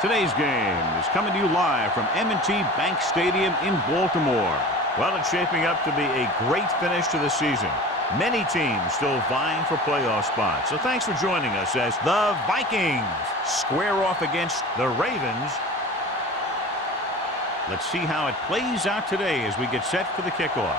Today's game is coming to you live from M&T Bank Stadium in Baltimore. Well, it's shaping up to be a great finish to the season. Many teams still vying for playoff spots. So thanks for joining us as the Vikings square off against the Ravens. Let's see how it plays out today as we get set for the kickoff.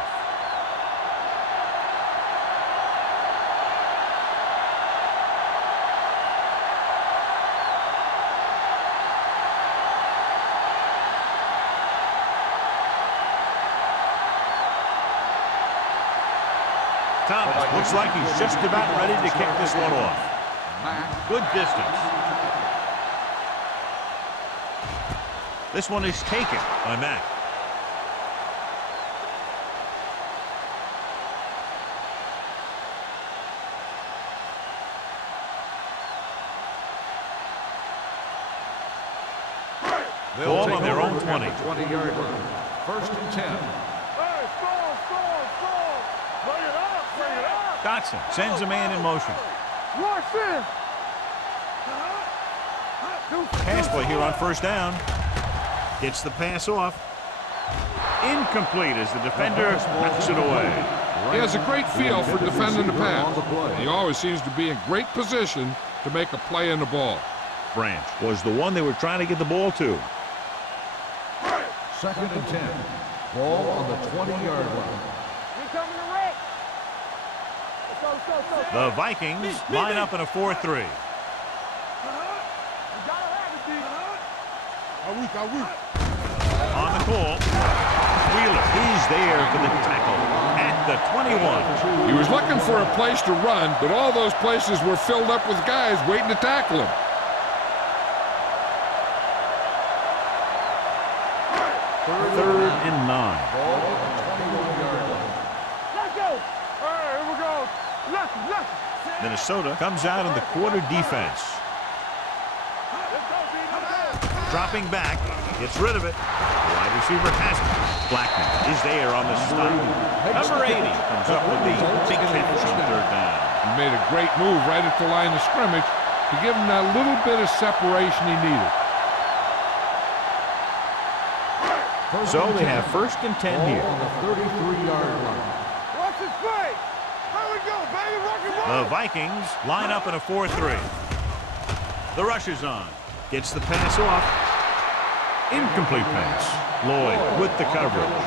Thomas looks like he's just about ready to kick this one off. Good distance. This one is taken by Mack. Ball on their own 20. 20-yard line. First and 10. Dotson sends a man in motion. Pass play here on first down. Gets the pass off. Incomplete as the defender knocks it away. He has a great feel for defending the pass. He always seems to be in great position to make a play in the ball. Branch was the one they were trying to get the ball to. Second and 10. Ball on the 20-yard line. The Vikings line up in a 4-3. On the call, Wheeler, he's there for the tackle at the 21. He was looking for a place to run, but all those places were filled up with guys waiting to tackle him. Third and 9. Ball on the 21-yard line. Let's go. All right, here we go. Let's. Minnesota comes out in the quarter defense. Dropping back, gets rid of it. The wide receiver has it. Blackman is there on the stop. Number 80 comes up with the big catch on third down. He made a great move right at the line of scrimmage to give him that little bit of separation he needed. So they have first and 10 here. On the 33-yard line. Watch this play. Here we go, baby. Rock and roll. The Vikings line up in a 4-3. The rush is on. Gets the pass off. Incomplete pass. Lloyd with the coverage.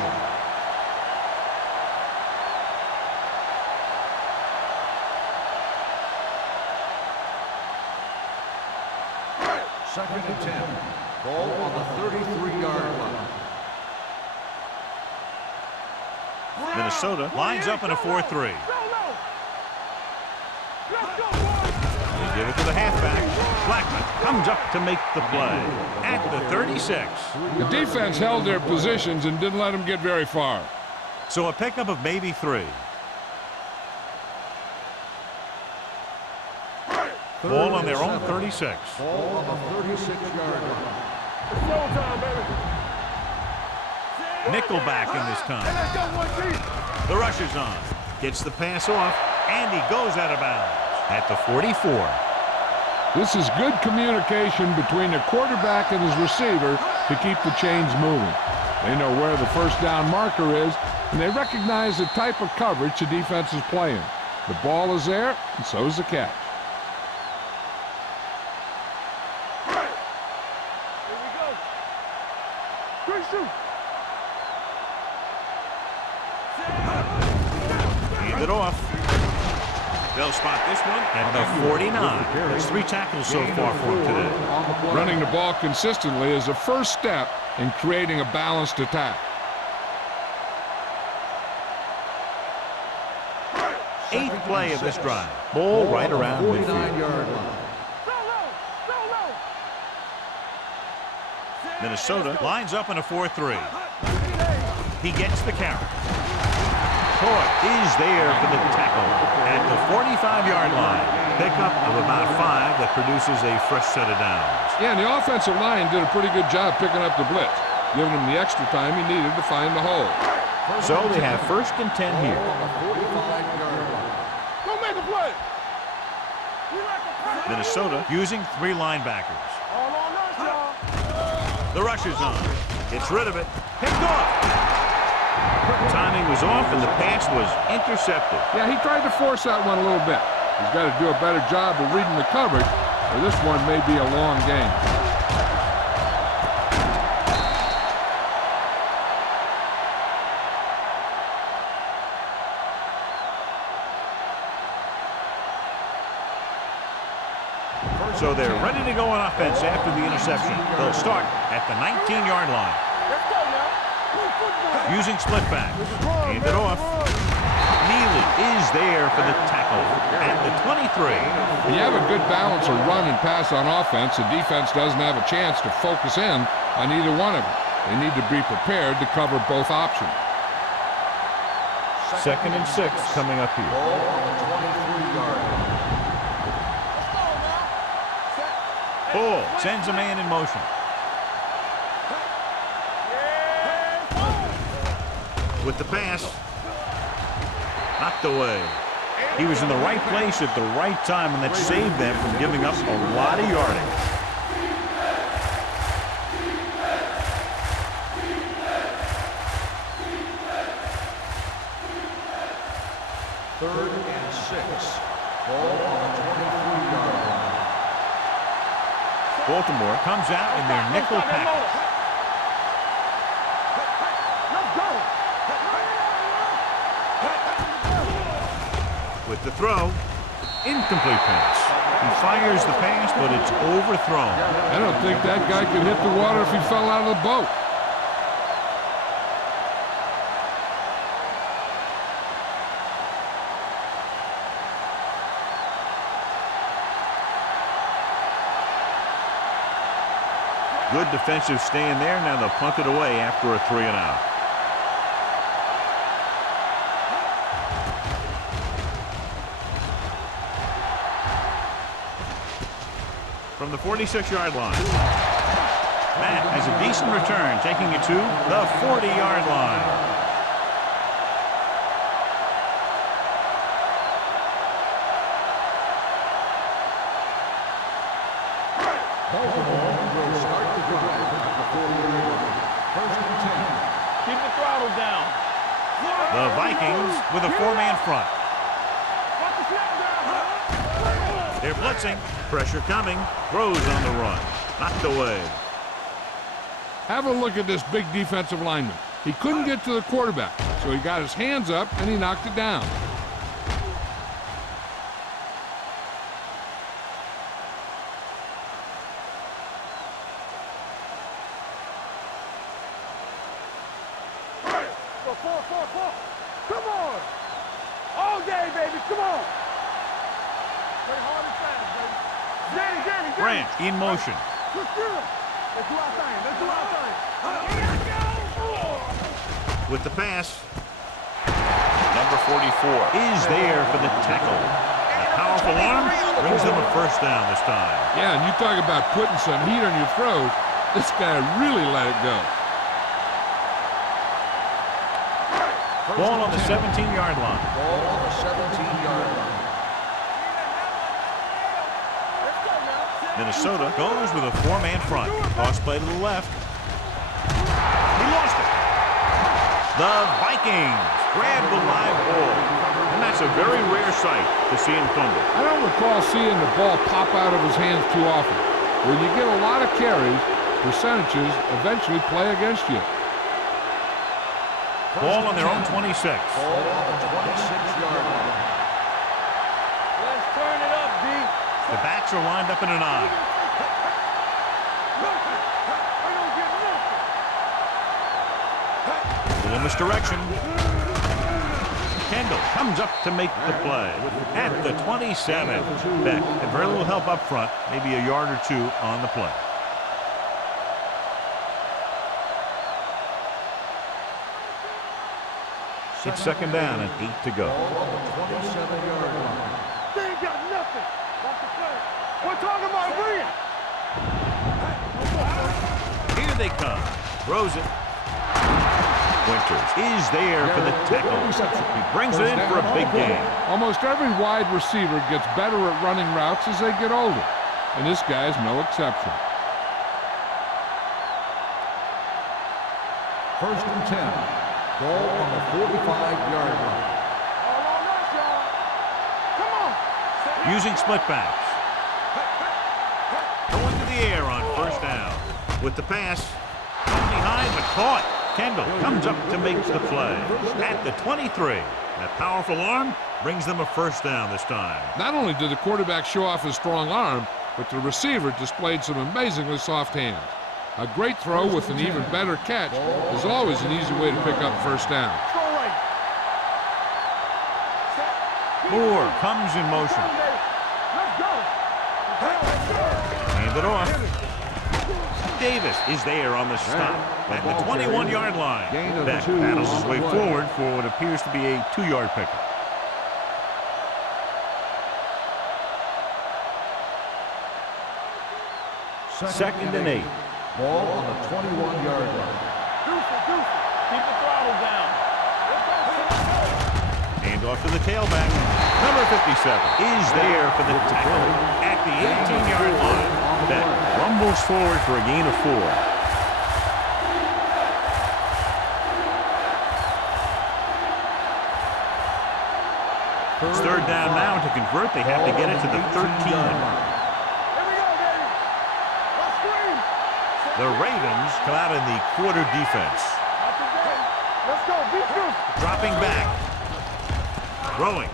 Second and 10. Ball on the 33-yard line. Minnesota lines up in a 4-3. They give it to the halfback. Blackman comes up to make the play at the 36. The defense held their positions and didn't let them get very far. So a pickup of maybe 3. Ball on their own 36. Ball on the 36-yard line. It's showtime, baby. Nickelback in this time. The rush is on. Gets the pass off, and he goes out of bounds at the 44. This is good communication between the quarterback and his receiver to keep the chains moving. They know where the first down marker is, and they recognize the type of coverage the defense is playing. The ball is there, and so is the catch. Here we go. Great shoot. Hand it off. They'll spot this one at the 49. There's 3 tackles so far for him today. Running the ball consistently is the first step in creating a balanced attack. 8th play of this drive. Ball right around midfield. 49-yard line. Minnesota lines up in a 4-3. He gets the carry. Court is there for the tackle at the 45-yard line. Pickup of about 5 that produces a fresh set of downs. Yeah, and the offensive line did a pretty good job picking up the blitz, giving him the extra time he needed to find the hole. So they have first and 10 here. On the 45-yard line. Go make a play. Minnesota using 3 linebackers. All on us, y'all. The rush is on. Gets rid of it. Picked off. Timing was off, and the pass was intercepted. Yeah, he tried to force that one a little bit. He's got to do a better job of reading the coverage, or this one may be a long game. So they're ready to go on offense after the interception. They'll start at the 19-yard line. Using split back. Hand it off. Neely is there for the tackle at the 23. When you have a good balance of run and pass on offense, the defense doesn't have a chance to focus in on either one of them. They need to be prepared to cover both options. 2nd and 6 coming up here. Ball on the 23-yard line. Bull sends a man in motion. With the pass. Knocked away. He was in the right place at the right time, and that saved them from giving up a lot of yardage. Third and 6. Ball on the 23-yard line. Baltimore comes out in their nickel package. With the throw, incomplete pass. He fires the pass, but it's overthrown. I don't think that guy could hit the water if he fell out of the boat. Good defensive stand there. Now they'll punt it away after a 3-and-out. From the 46-yard line. Matt has a decent return, taking it to the 40-yard line. The Vikings with a 4-man front. They're blitzing. Pressure coming. Throws on the run. Knocked away. Have a look at this big defensive lineman. He couldn't get to the quarterback, so he got his hands up and he knocked it down. Come on! All day, baby, come on! Play hard and fast, baby. Danny. Grant in motion. Let's do it. Let's do our thing. With the pass. Number 44 is there for the tackle. A powerful arm brings them a first down this time. Yeah, and you talk about putting some heat on your throws. This guy really let it go. Ball on the 17-yard line. Ball on the 17-yard line. Minnesota goes with a 4-man front. Cross play to the left. He lost it. The Vikings grab the live ball. And that's a very rare sight to see him fumble. I don't recall seeing the ball pop out of his hands too often. When you get a lot of carries, percentages eventually play against you. Ball on their own 26. Ball on the 26-yard line. Let's turn it up, D. The backs are lined up in an I. Little misdirection. Kendall comes up to make the play at the 27. Beck had very little help up front, maybe a yard or two on the play. It's second down and 8 to go. Ball on the 27-yard line. They ain't got nothing. Watch the play. We're talking about Rhea. Here they come. Throws it. Winters is there for the tackle. He brings it in for a big game. Almost every wide receiver gets better at running routes as they get older, and this guy's no exception. First and 10. Ball on the 45-yard line. All on us, y'all. Come on. Using split backs. Going to the air on first down. With the pass. Behind, but caught. Kendall comes up to make the play. At the 23. That powerful arm brings them a first down this time. Not only did the quarterback show off his strong arm, but the receiver displayed some amazingly soft hands. A great throw with an even better catch is always an easy way to pick up first down. Moore comes in motion. Let's go. Hand it off. Davis is there on the stop at the 21-yard line. Beck battles his way forward for what appears to be a 2-yard pickup. Second and 8. Ball on the 21-yard line. Keep the throttle down. Hand off to the tailback. Number 57 is there for the tackle at the 18-yard line. Beck rumbles forward for a gain of 4. It's third down now. To convert, they have to get it to the 13. Here we go, baby. Let's scream. The Ravens come out in the quarter defense. Not today. Let's go. Beat you. Dropping back. Throwing.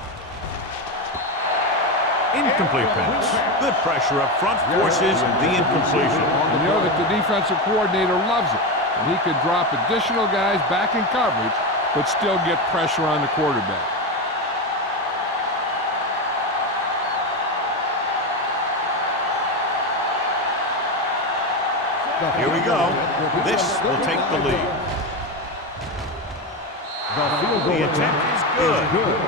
Incomplete pass. Good pressure up front forces the incompletion. You know that the defensive coordinator loves it. And he could drop additional guys back in coverage, but still get pressure on the quarterback. Here we go. This will take the lead. The attempt is good.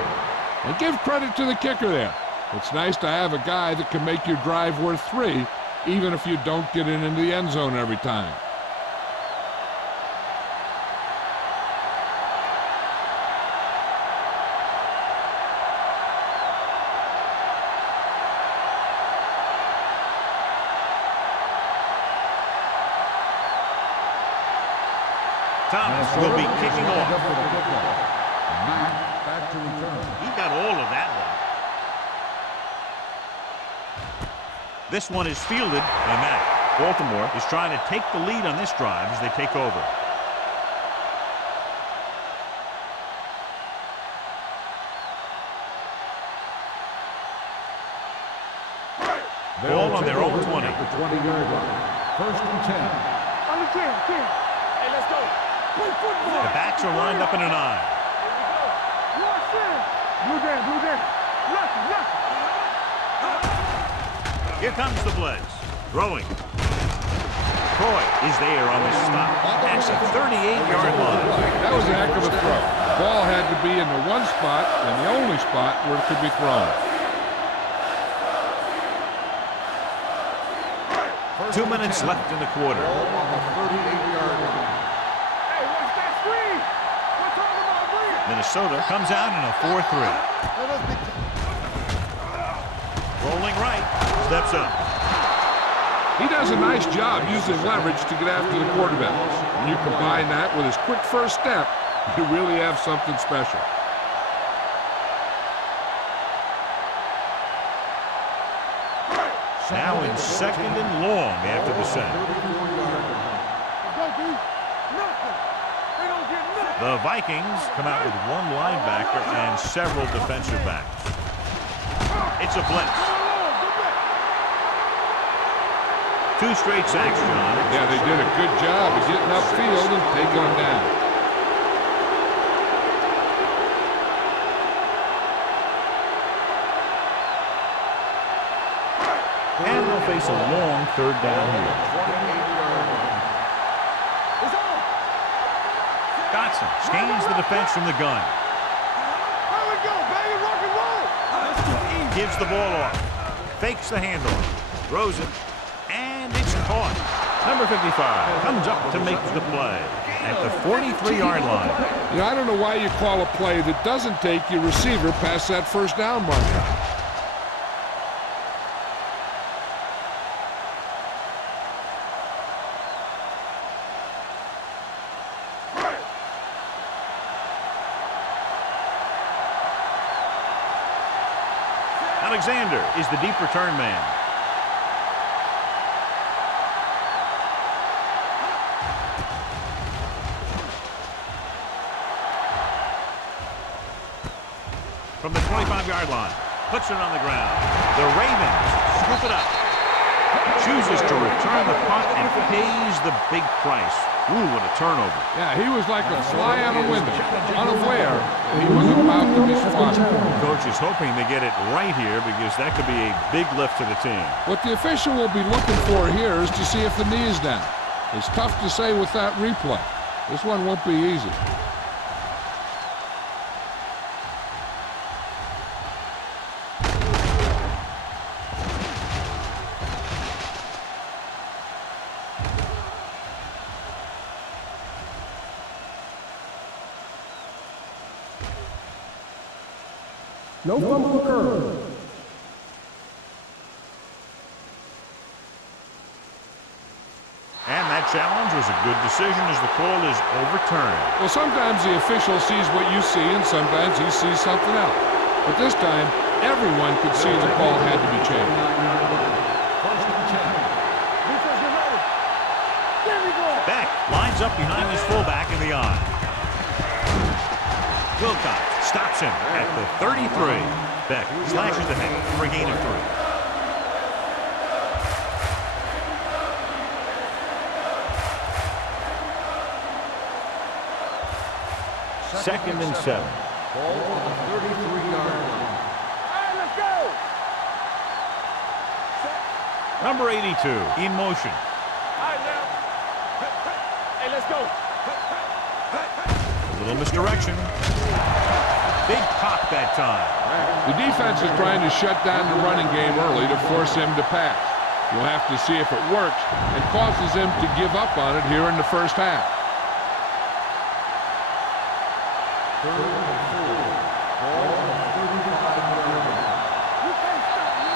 And give credit to the kicker there. It's nice to have a guy that can make your drive worth 3, even if you don't get it into the end zone every time. Thomas will be kicking off. Back to return. He got all of that one. This one is fielded by Mack. Baltimore is trying to take the lead on this drive as they take over. Ball on their own 20. At the 20-yard line. First and 10. On the 10. Hey, let's go. Play football. The backs are lined up in an eye. Watch in. Blue down. Left. Here comes the blitz. Throwing. Troy is there on the stop at the 38-yard line. That was a heck of a throw. The ball had to be in the one spot and the only spot where it could be thrown. 2 minutes left in the quarter. Ball on the 38-yard line. Hey, watch that screen. We're talking about green. Minnesota comes out in a 4-3. Rolling right. Steps up. He does a nice job using leverage to get after the quarterback. When you combine that with his quick first step, you really have something special. Now in second and long after the set. The Vikings come out with one linebacker and several defensive backs. It's a blitz. 2 straight sacks, John. Yeah, they did a good job of getting upfield and taking him down. And they'll face a long third down here. Dotson scans the defense from the gun. Here we go, baby. Rock and roll. Gives the ball off. Fakes the handoff. Throws it. And it's caught. Number 55 comes up to make the play at the 43-yard line. You know, I don't know why you call a play that doesn't take your receiver past that first down marker. Alexander is the deep return man. From the 25-yard line, puts it on the ground. The Ravens scoop it up. Chooses to return the punt and pays the big price. Ooh, what a turnover. Yeah, he was like a fly on a window, unaware he was about to be spotted. Coach is hoping they get it right here because that could be a big lift to the team. What the official will be looking for here is to see if the knee is down. It's tough to say with that replay. This one won't be easy. No fumble occurred. And that challenge was a good decision as the call is overturned. Well, sometimes the official sees what you see, and sometimes he sees something else. But this time, everyone could see the call had to be changed. Beck lines up behind his fullback in the eye. Wilcox stops him at the 33. Beck slashes ahead for a gain of 3. Second and 7. Ball on the 33-yard line. All right, let's go. Number 82 in motion. All right, now. Hey, let's go. A little misdirection. Big pop that time. The defense is trying to shut down the running game early to force him to pass. We'll have to see if it works and causes him to give up on it here in the first half. Third and 4. Ball on the 35-yard line. You can't stop me.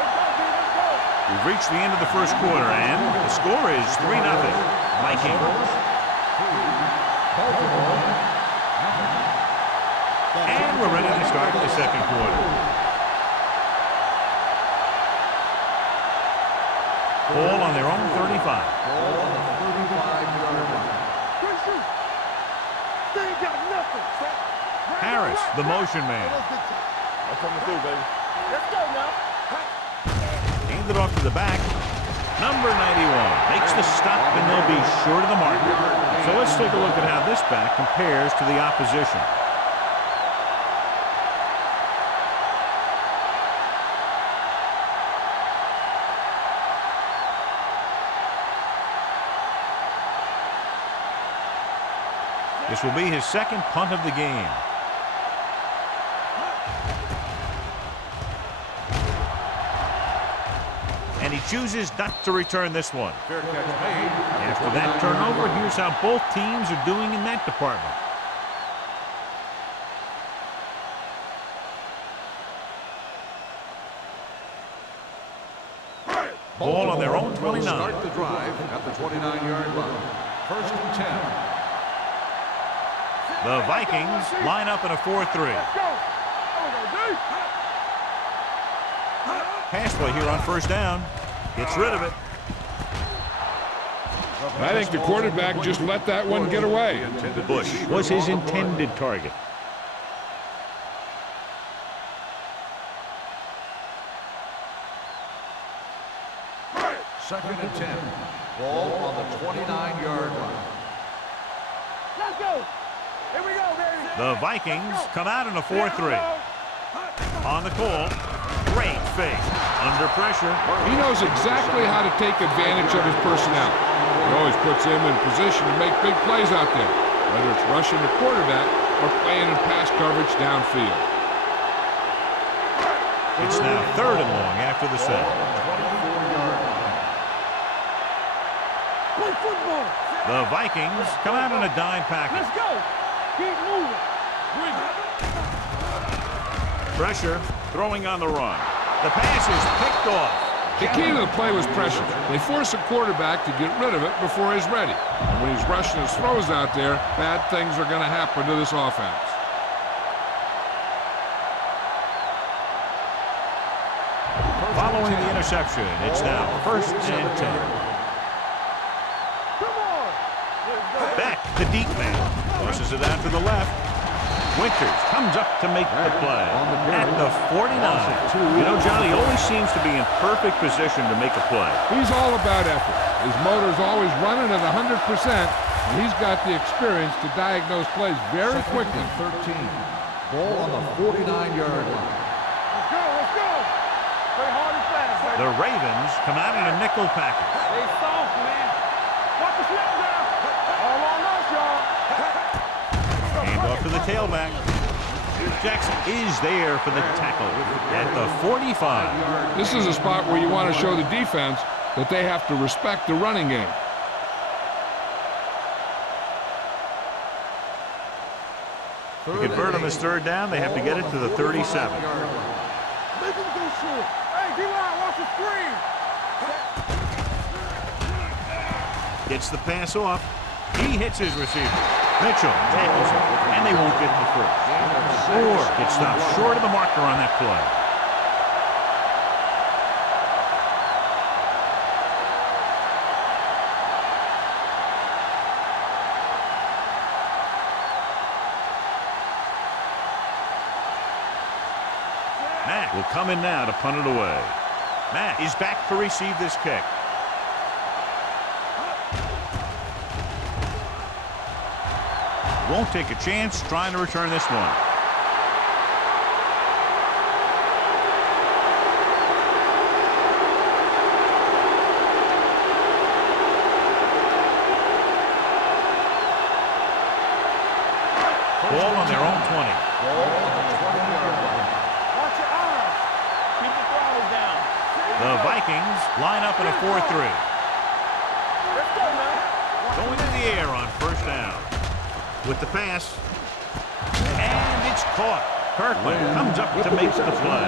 Let's go, dude. Let's go. We've reached the end of the first quarter, and the score is 3-0. Vikings. And we're ready to start the second quarter. Ball on their own 35. Ball on the 35-yard line. Good shoot. They ain't got nothing. Harris, the motion man. I'm coming through, baby. Let's go now. Handed off to the back. Number 91 makes the stop, and they'll be short of the mark. So let's take a look at how this back compares to the opposition. This will be his second punt of the game. And he chooses not to return this one. Fair catch made. After that turnover, here's how both teams are doing in that department. Ball on their own 29. Start the drive at the 29-yard line. First and 10. The Vikings line up in a 4-3. Let's go. Pass play here on first down. Gets rid of it. I think the quarterback just let that one get away. Bush was his intended target. Second and 10. Ball on the 29-yard line. Let's go. Here we go, baby. The Vikings come out in a 4-3. On the call, great fake. Under pressure. He knows exactly how to take advantage of his personnel. He always puts him in position to make big plays out there, whether it's rushing the quarterback or playing in pass coverage downfield. It's now 3rd and long after the set. 24-yard line. Play football. The Vikings come out in a dime package. Let's go. Keep moving. Pressure, throwing on the run. The pass is picked off. The key to the play was pressure. They force a quarterback to get rid of it before he's ready. And when he's rushing his throws out there, bad things are going to happen to this offense. following the interception. It's now 1st and 10. Come on. Back, the deep man. Tosses it out to the left. Winters comes up to make the play at the 49. You know, Johnny always seems to be in perfect position to make a play. He's all about effort. His motor's always running at 100%, and he's got the experience to diagnose plays very quickly. 13. Ball on the 49-yard line. Let's go. Let's go. Play hard and fast, baby. The Ravens come out in a nickel package. Stay soft, man. Watch the snap down. All on us, y'all. Hand off to the tailback. Jackson is there for the tackle at the 45. This is a spot where you want to show the defense that they have to respect the running game. To convert on this 3rd down, they have to get it to the 37. Make him go short. Hey, D-line, watch the screen. Gets the pass off. He hits his receiver. Mitchell tackles him, and they won't get the first. Or gets stopped short of the marker on that play. Matt will come in now to punt it away. Matt is back to receive this kick. Won't take a chance trying to return this one. Ball on their own 20. Watch your eyes. Keep the throttle down. The Vikings line up in a 4-3. Let's go, man. Going in the air on 1st down. With the pass. And it's caught. Kirkland comes up to make the play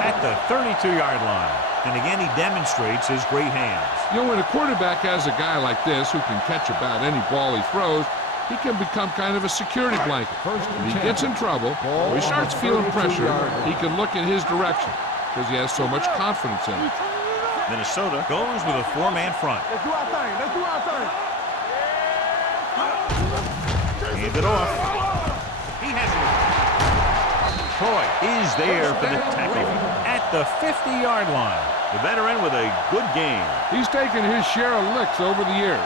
at the 32-yard line. And again, he demonstrates his great hands. You know, when a quarterback has a guy like this who can catch about any ball he throws, he can become kind of a security blanket. If he gets in trouble, or he starts feeling pressure, he can look in his direction because he has so much confidence in it. Minnesota goes with a 4-man front. Let's do our thing. Let's do our thing. Hand it off. He has it. Troy is there for the tackle at the 50-yard line. The veteran with a good game. He's taken his share of licks over the years.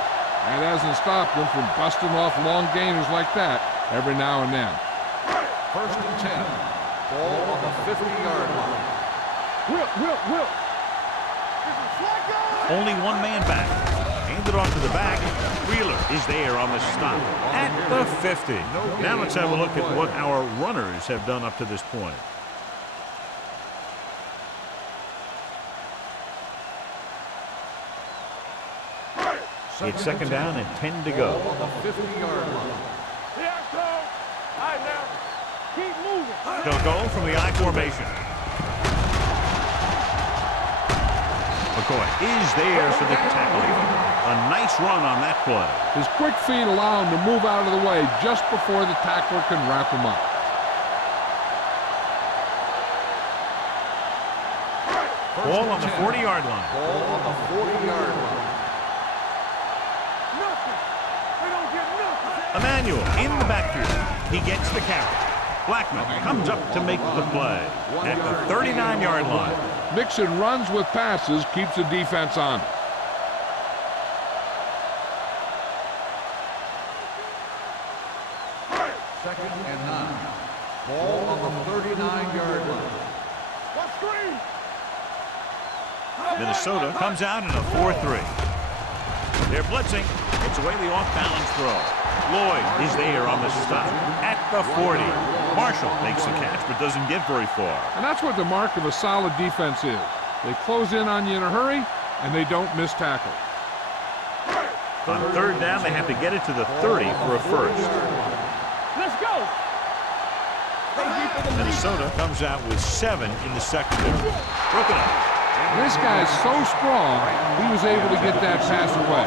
That hasn't stopped him from busting off long gainers like that every now and then. 1st and 10. Ball on the 50-yard line. Whip. Only one man back. Hand it off to the back. Wheeler is there on the stop at the 50. Now let's have a look at what our runners have done up to this point. It's 2nd down and 10 to go. On the 50-yard line. Here I go. All right, now. Keep moving. They'll go from the I formation. McCoy is there for the tackle. A nice run on that play. His quick feet allow him to move out of the way just before the tackler can wrap him up. Ball on the 40-yard line. Ball on the 40-yard line. Nothing. They don't get nothing. Emmanuel in the backfield. He gets the carry. Blackman comes up to make the play at the 39-yard line. Mixing runs with passes keeps the defense on. 2nd and 9. Ball on the 39-yard line. What screen? Minnesota comes out in a 4-3. They're blitzing. It's away the off-balance throw. Lloyd is there on the stop at the 40. Marshall makes the catch but doesn't get very far. And that's what the mark of a solid defense is. They close in on you in a hurry, and they don't miss tackle. On 3rd down, they have to get it to the 30 for a first. Let's go. Minnesota comes out with 7 in the secondary. Broken up. This guy's so strong, he was able to get that pass away.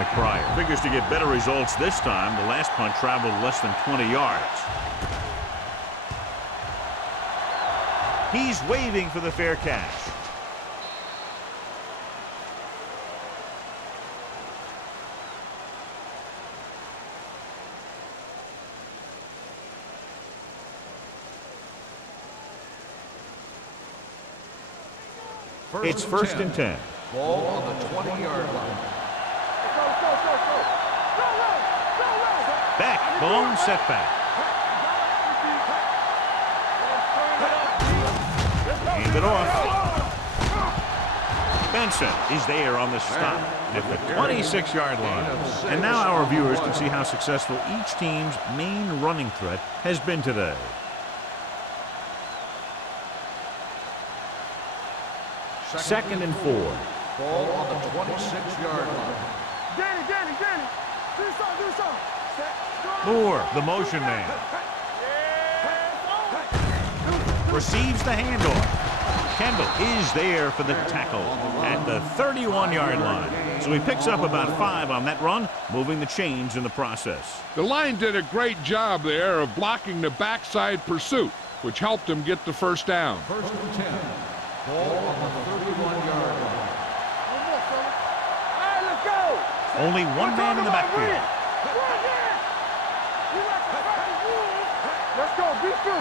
McBride figures to get better results this time. The last punt traveled less than 20 yards. He's waving for the fair catch. It's first and 10. Ball on the 20-yard line. Back, blown setback. Hand it off. Benson is there on the stop at the 26-yard line. And now our viewers can see how successful each team's main running threat has been today. Second and 4. Ball on the 26-yard line. Danny. Do something. Moore, the motion man. Receives the handoff. Kendall is there for the tackle at the 31-yard line. So he picks up about 5 on that run, moving the chains in the process. The line did a great job there of blocking the backside pursuit, which helped him get the first down. First and 10. Ball on the 31-yard line. All right, let's go. Only one man in the backfield. Let's go, beat you.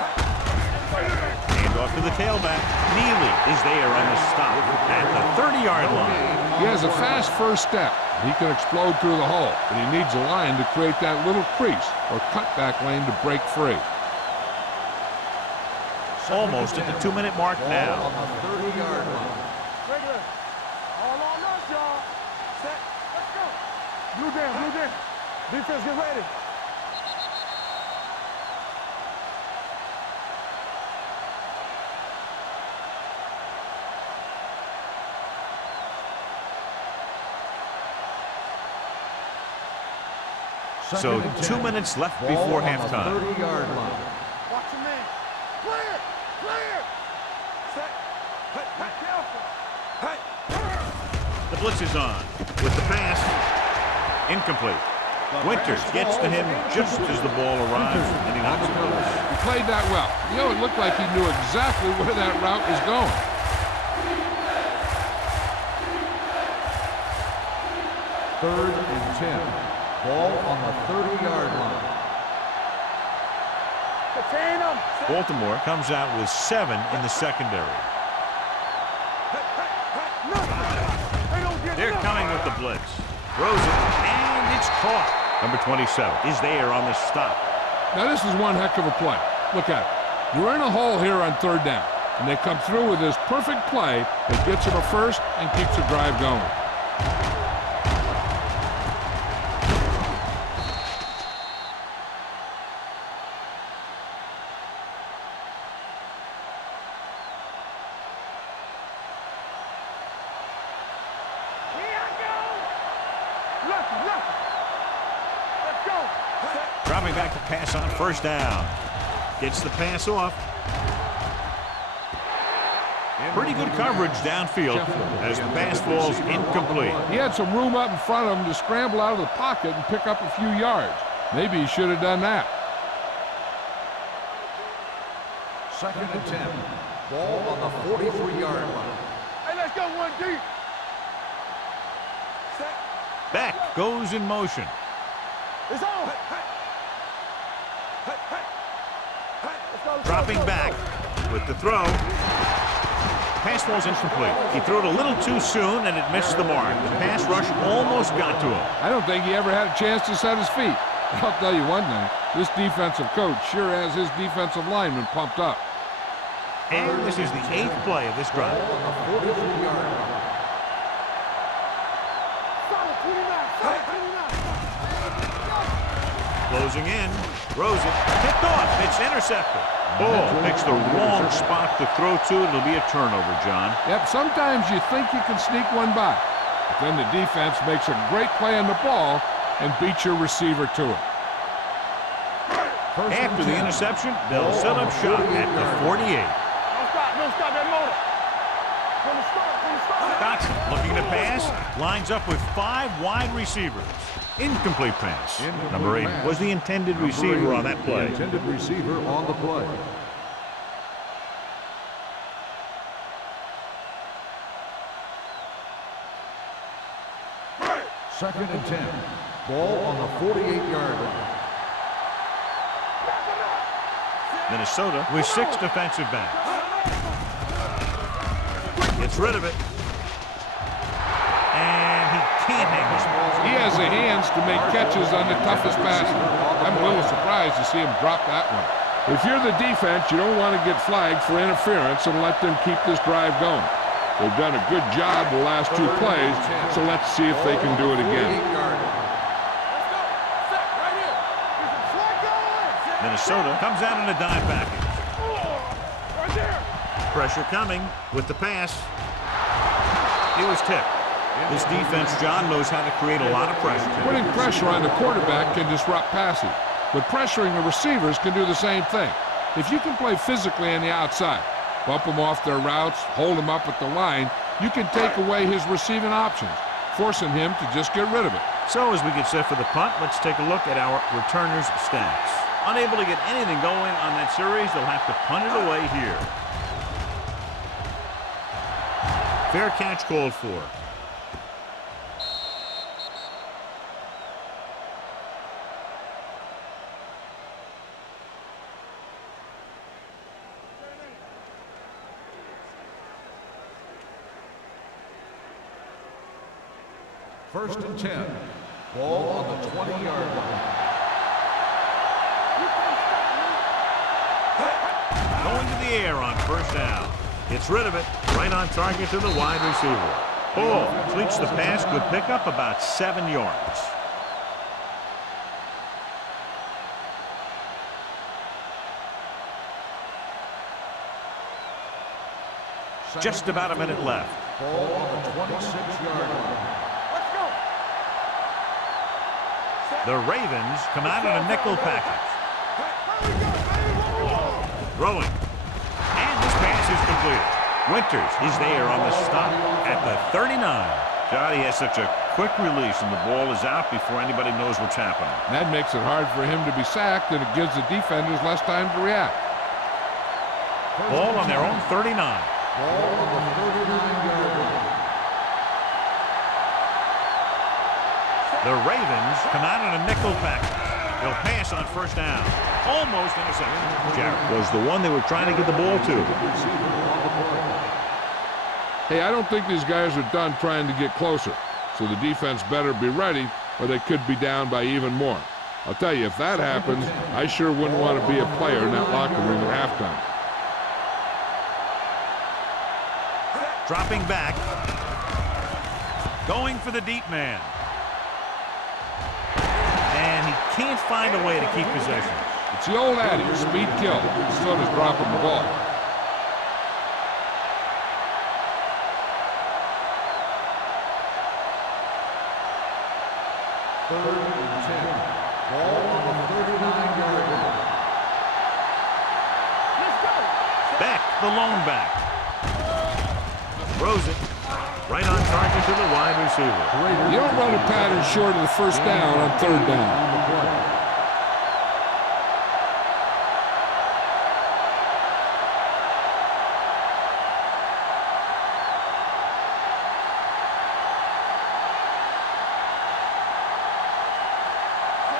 Handoff to the tailback. Neely is there on the stop at the 30-yard line. He has a fast first step. He can explode through the hole, but he needs a line to create that little crease or cutback lane to break free. Almost at the 2-minute mark now. On the 30-yard line. Regular. All on us, y'all. Set. Let's go. Blue down. Defense, get ready. So 2 minutes left before halftime. 30-yard line. Watch your man. Clear. Set. Be careful. The blitz is on with the pass. Incomplete. Winters gets to him just as the ball arrives, and he knocks it loose. He played that well. You know, it looked like he knew exactly where that route was going. Third and 10. Ball on the 30-yard line. Contain him. Baltimore comes out with 7 in the secondary. They're coming with the blitz. Throws it, and it's caught. Number 27 is there on the stop. Now, this is one heck of a play. Look at it. You're in a hole here on third down, and they come through with this perfect play that gets them a first and keeps the drive going. Dropping back to pass on first down. Gets the pass off. Pretty good coverage downfield as the pass falls incomplete. He had some room up in front of him to scramble out of the pocket and pick up a few yards. Maybe he should have done that. Second and 10. Ball on the 43-yard line. Hey, let's go one deep. Set. Back goes in motion. It's on. Dropping back with the throw. Pass falls incomplete. He threw it a little too soon, and it missed the mark. The pass rush almost got to him. I don't think he ever had a chance to set his feet. I'll tell you one thing, this defensive coach sure has his defensive lineman pumped up. And this is the 8th play of this drive. On the 43-yard line. Closing in, throws it, picked off, it's intercepted. Ball picks the wrong spot to throw to. It'll be a turnover, John. Yep, sometimes you think you can sneak one by, but then the defense makes a great play on the ball and beats your receiver to it. After the interception, they'll set up shop at the 48. Don't stop that motor. From the start. Dotson looking to pass. Lines up with 5 wide receivers. Incomplete pass. Number 8 was the intended receiver on that play. The intended receiver on the play. Second and 10. Ball on the 48-yard line. Minnesota with 6 defensive backs. Gets rid of it. And he can't hang this ball. He has the hands to make catches on the toughest passes. I'm a little surprised to see him drop that one. If you're the defense, you don't want to get flagged for interference and let them keep this drive going. They've done a good job the last 2 plays, so let's see if they can do it again. Minnesota comes out in a dime package. Pressure coming with the pass. He was tipped. This defense, John, knows how to create a lot of pressure. Putting pressure on the quarterback can disrupt passing, but pressuring the receivers can do the same thing. If you can play physically on the outside, bump them off their routes, hold them up at the line, you can take away his receiving options, forcing him to just get rid of it. So as we get set for the punt, let's take a look at our returners' stats. Unable to get anything going on that series, they'll have to punt it away here. Fair catch called for. First and 10. Ball on the 20-yard line. Going to the air on first down. Gets rid of it. Right on target to the wide receiver. Ball completes the pass. Good pickup, about 7 yards. Just about a minute left. Ball on the 26-yard line. The Ravens come out in a nickel package. Throwing. And this pass is completed. Winters is there on the stop at the 39. God, he has such a quick release, and the ball is out before anybody knows what's happening. That makes it hard for him to be sacked, and it gives the defenders less time to react. Ball on their own 39. Ball on the 39-yard line. The Ravens come out in a nickel package. They'll pass on first down. Almost intercepted. Jarrett was the one they were trying to get the ball to. Hey, I don't think these guys are done trying to get closer, so the defense better be ready, or they could be down by even more. I'll tell you, if that happens, I sure wouldn't want to be a player in that locker room at halftime. Dropping back. Going for the deep man. And he can't find a way to keep possession. It's the old adage, speed kills. So does dropping the ball. Third and 10. Ball on the 39-yard line. Beck, the lone back. Throws it. Right on target to the wide receiver. You don't run a pattern short of the first down on third down.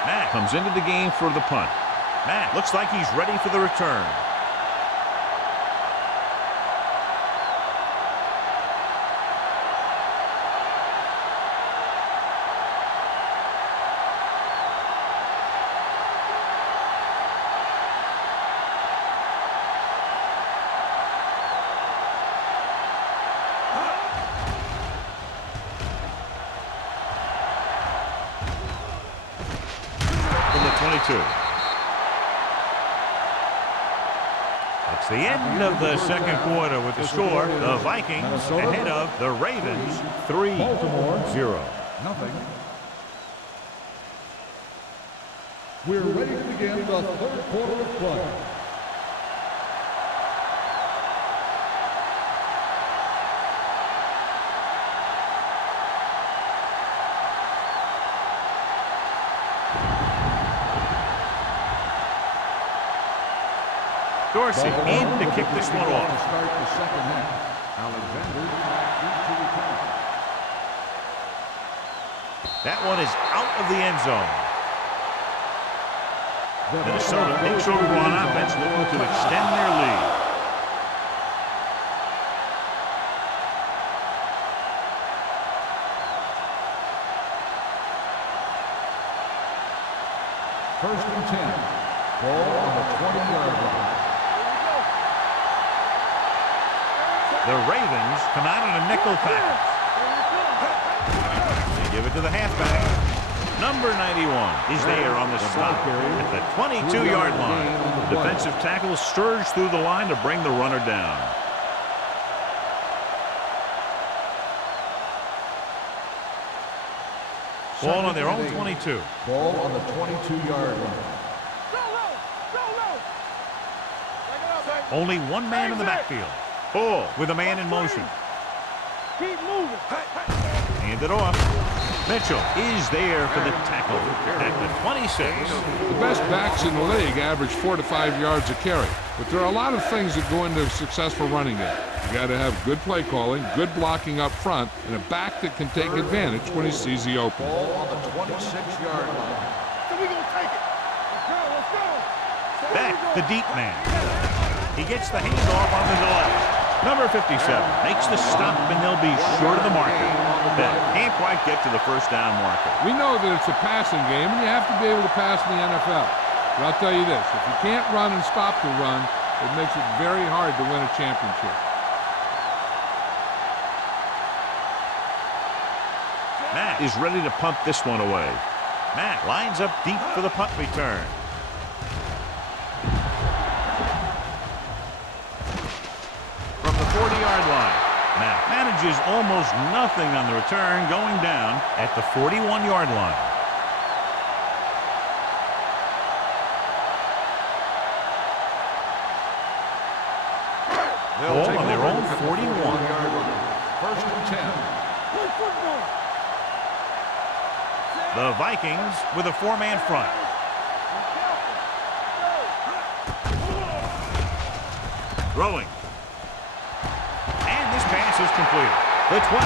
Matt comes into the game for the punt. Matt looks like he's ready for the return. From the 22. It's the end of the second quarter with the score. The Vikings ahead of the Ravens 3-0. Nothing. We're ready to begin the third quarter of play. Dorsey in to kick this one To off. start the second half. Alexander to return. That one is out of the end zone. Minnesota takes over on offense, looking to extend their lead. First and 10. Ball on the 20-yard line. The Ravens come out in a nickel package. They give it to the halfback. Number 91 is there on the stop at the 22-yard line. The defensive tackle surged through the line to bring the runner down. Ball on their own 22. Ball on the 22-yard line. Only one man in the backfield. Ball with a man in motion. Keep moving. Hand it off. Mitchell is there for the tackle at the 26. The best backs in the league average 4 to 5 yards a carry. But there are a lot of things that go into a successful running game. You got to have good play calling, good blocking up front, and a back that can take advantage when he sees the opening. Ball on the 26-yard line. So we gonna take it. Let's go. Back, the deep man. He gets the handoff on the delay. Number 57 makes the stop, and they'll be short of the marker. That can't quite get to the first down marker. We know that it's a passing game, and you have to be able to pass in the NFL. But I'll tell you this, if you can't run and stop the run, it makes it very hard to win a championship. Matt is ready to punt this one away. Matt lines up deep for the punt return. From the 40-yard line, Matt manages almost nothing on the return, going down at the 41-yard line. They'll Ball on their own 41. First and 10. The Vikings with a four-man front. Throwing. And this pass is completed. The 20.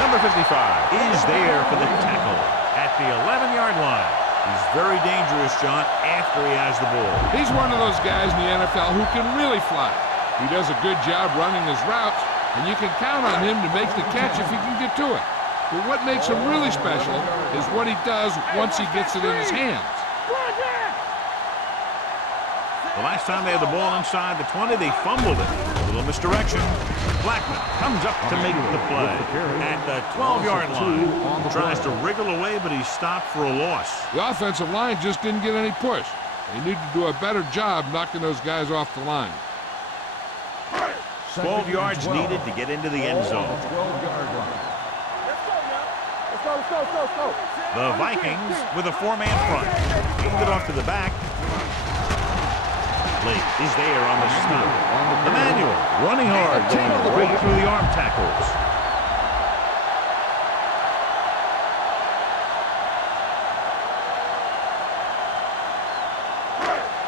Number 55 is there for the tackle at the 11-yard line. He's very dangerous, John, after he has the ball. He's one of those guys in the NFL who can really fly. He does a good job running his routes, and you can count on him to make the catch if he can get to it. But what makes him really special is what he does once he gets it in his hands. The last time they had the ball inside the 20, they fumbled it. A little misdirection. Blackman comes up to make the play at the 12-yard line. Tries to wriggle away, but he's stopped for a loss. The offensive line just didn't get any push. They need to do a better job knocking those guys off the line. 12 yards needed to get into the end zone. 12-yard line. Let's go. The Vikings with a four-man front. Hand it off to the back. Lake is there on the stop. Emmanuel running hard, going right through the arm tackles.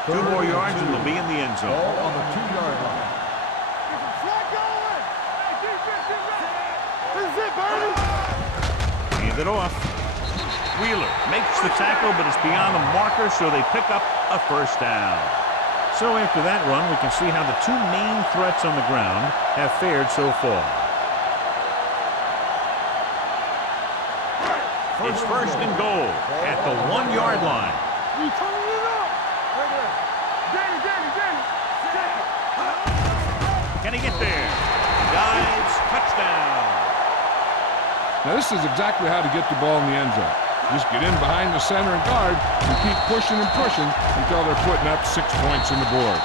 Two more yards and they'll be in the end zone. Ball on the 2-yard line. This is it, baby. Hand it off. Wheeler makes the tackle, but it's beyond the marker, so they pick up a first down. So after that run, we can see how the two main threats on the ground have fared so far. It's first and goal at the 1-yard line. You turning it up. Danny. Can he get there? He dives. Touchdown. Now this is exactly how to get the ball in the end zone. Just get in behind the center and guard and keep pushing and pushing until they're putting up 6 points on the board.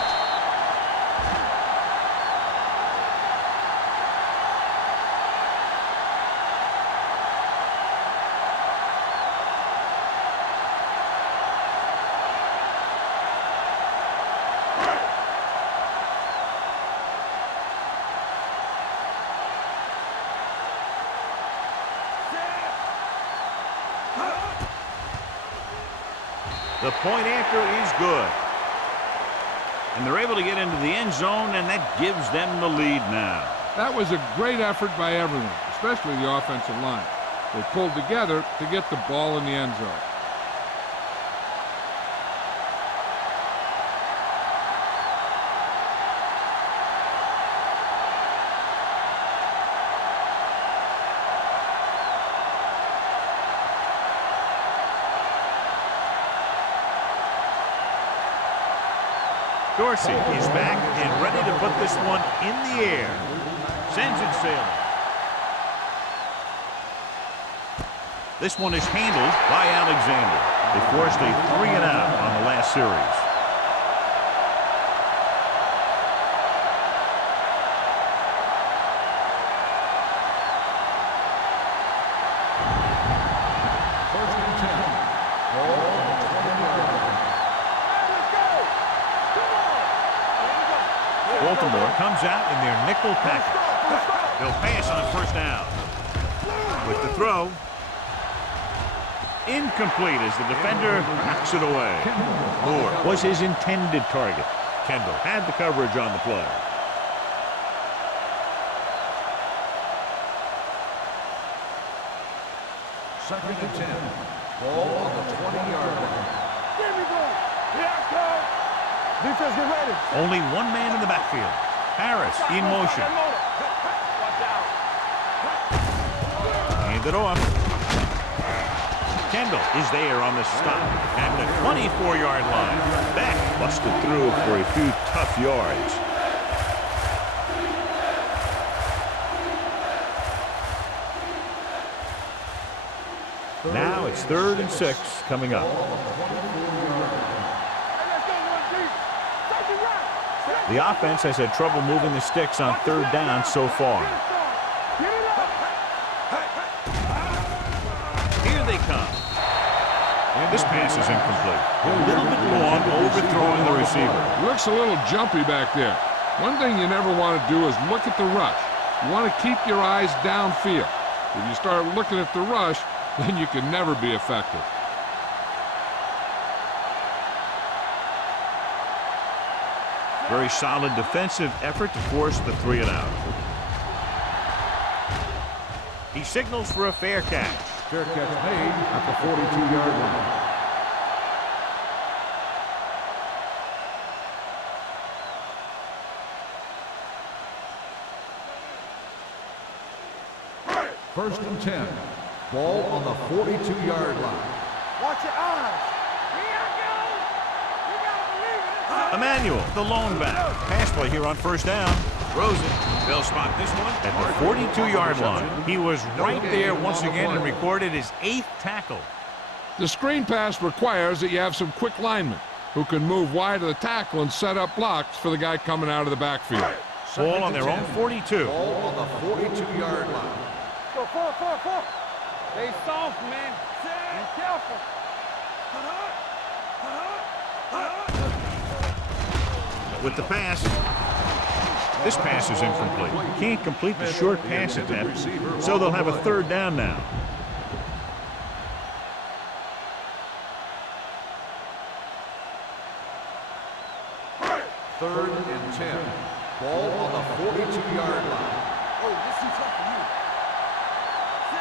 The point after is good. And they're able to get into the end zone, and that gives them the lead now. That was a great effort by everyone, especially the offensive line. They pulled together to get the ball in the end zone. Dorsey is back and ready to put this one in the air. Sends it sailing. This one is handled by Alexander. They forced a 3-and-out on the last series. Baltimore comes out in their nickel package. They'll pass on first down. With the throw. Incomplete as the defender knocks it away. Moore was his intended target. Kendall had the coverage on the play. Second and 10. Ball on the 20-yard line. Here we go. Here I come. Defense, get ready. Only one man in the backfield. Harris in motion. Watch out. Hand it off. Kendall is there on the stop at the 24-yard line. Beck busted through for a few tough yards. Now it's 3rd and 6 coming up. The offense has had trouble moving the sticks on 3rd down so far. Here they come. And this pass is incomplete. A little bit long, overthrowing the receiver. Looks a little jumpy back there. One thing you never want to do is look at the rush. You want to keep your eyes downfield. If you start looking at the rush, then you can never be effective. Very solid defensive effort to force the 3-and-out. He signals for a fair catch. Fair catch made at the 42-yard line. First and 10. Ball on the 42-yard line. Watch your eyes. Here I go. You gotta believe it. Emmanuel, the lone back. Pass play here on first down. Throws it. They'll spot this one at the 42-yard line. He was right there once again and recorded his 8th tackle. The screen pass requires that you have some quick linemen who can move wide of the tackle and set up blocks for the guy coming out of the backfield. Ball on their own 42. Ball on the 42-yard line. Go forward. Stay soft, man. Be careful. With the pass. This pass is incomplete. Can't complete the short pass attempt, so they'll have a 3rd down now. Third and 10. Ball on the 42-yard line. Oh, this is tough for you.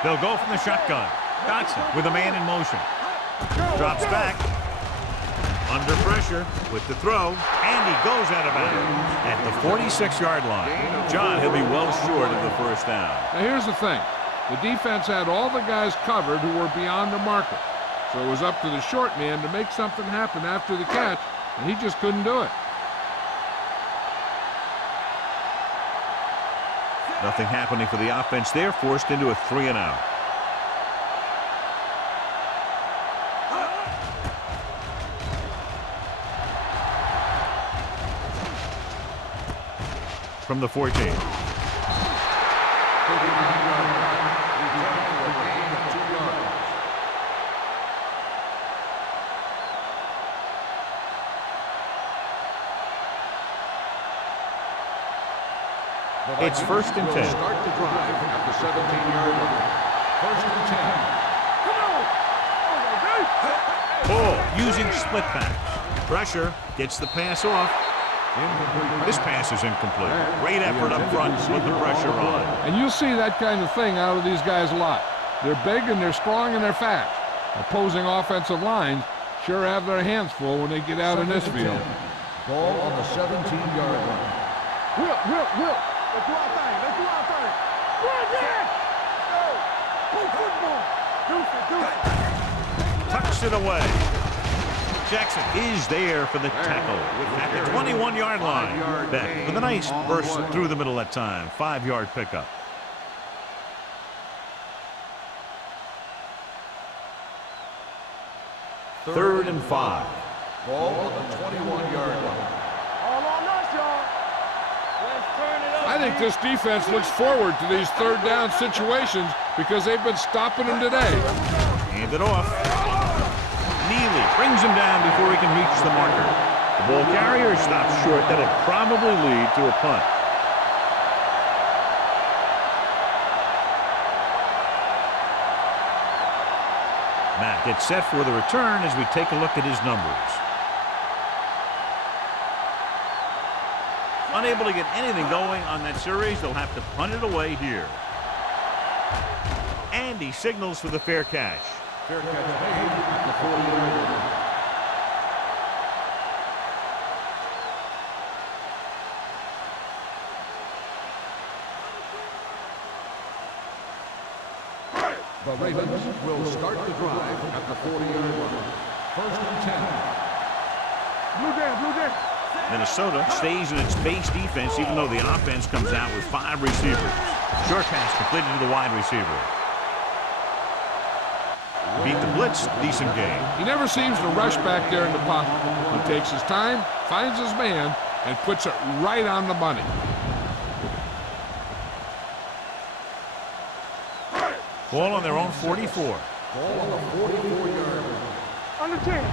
They'll go from the shotgun. Dotson with a man in motion. Drops back. Under pressure with the throw. And he goes out of bounds at the 46-yard line. John, he'll be well short of the first down. Now here's the thing. The defense had all the guys covered who were beyond the marker. So it was up to the short man to make something happen after the catch, and he just couldn't do it. Nothing happening for the offense there, forced into a 3-and-out. From the 14. It's 1st and 10. Start the drive at the 17-yard line. 1st and 10. Ball using split backs. Pressure gets the pass off. This pass is incomplete. Great effort up front to put the pressure on. And you'll see that kind of thing out of these guys a lot. They're big and they're strong and they're fast. Opposing offensive lines sure have their hands full when they get out in this field. Ball on the 17-yard line. Will. Let's do our thing. Run, Jack! Go! Play football! Deuce it. Tucks it away. Jackson is there for the tackle at the 21-yard line. Beck with a nice burst through the middle that time. 5-yard pickup. Third and 5. Ball on the 21-yard line. All on us, y'all. Let's turn it up. I think this defense looks forward to these third down situations because they've been stopping them today. Hand it off. Neely brings him down before he can reach the marker. The ball carrier stops short. That'll probably lead to a punt. Matt gets set for the return as we take a look at his numbers. Unable to get anything going on that series, they'll have to punt it away here. And he signals for the fair catch. Fair catch made at the 40-yard line. The Ravens will start the drive at the 40-yard line. First and 10. Blue Jay. Minnesota stays in its base defense even though the offense comes out with 5 receivers. Short pass completed to the wide receiver. Beat the blitz, decent game. He never seems to rush back there in the pocket. He takes his time, finds his man, and puts it right on the money. Ball on their own 44. Ball on the 44-yard line. Under 10.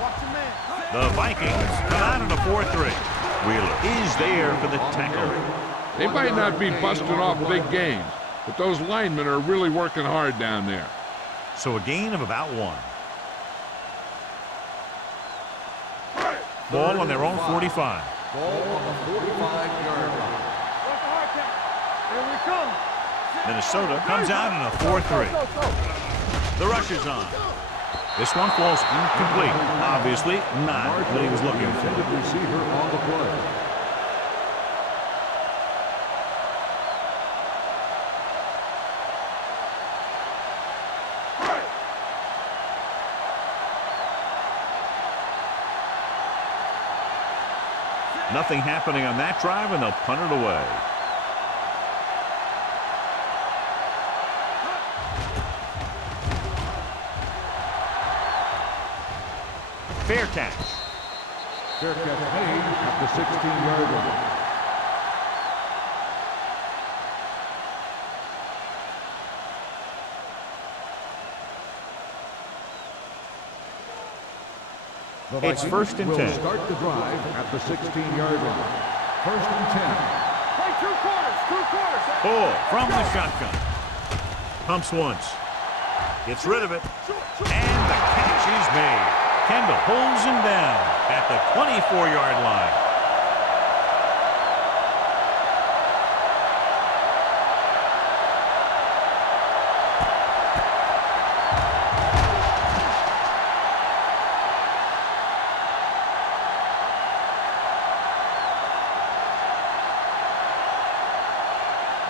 Watch your man. The Vikings come out in a 4-3. Wheeler is there for the tackle. They might not be busting off big games, but those linemen are really working hard down there. So a gain of about 1. Ball on their own 45. Ball on the 45-yard line. Watch the hard count. Here we come. Minnesota comes out in a 4-3. The rush is on. This one falls incomplete. Obviously not what he was looking for. Receiver on the play. Nothing happening on that drive, and they'll punt it away. Fair catch. Fair catch made at the 16-yard line. It's first and 10. Will start the drive at the 16-yard line. First and 10. Play 2 quarters. Ball from the shotgun. Pumps once. Gets rid of it. And the catch is made. Kendall pulls him down at the 24-yard line.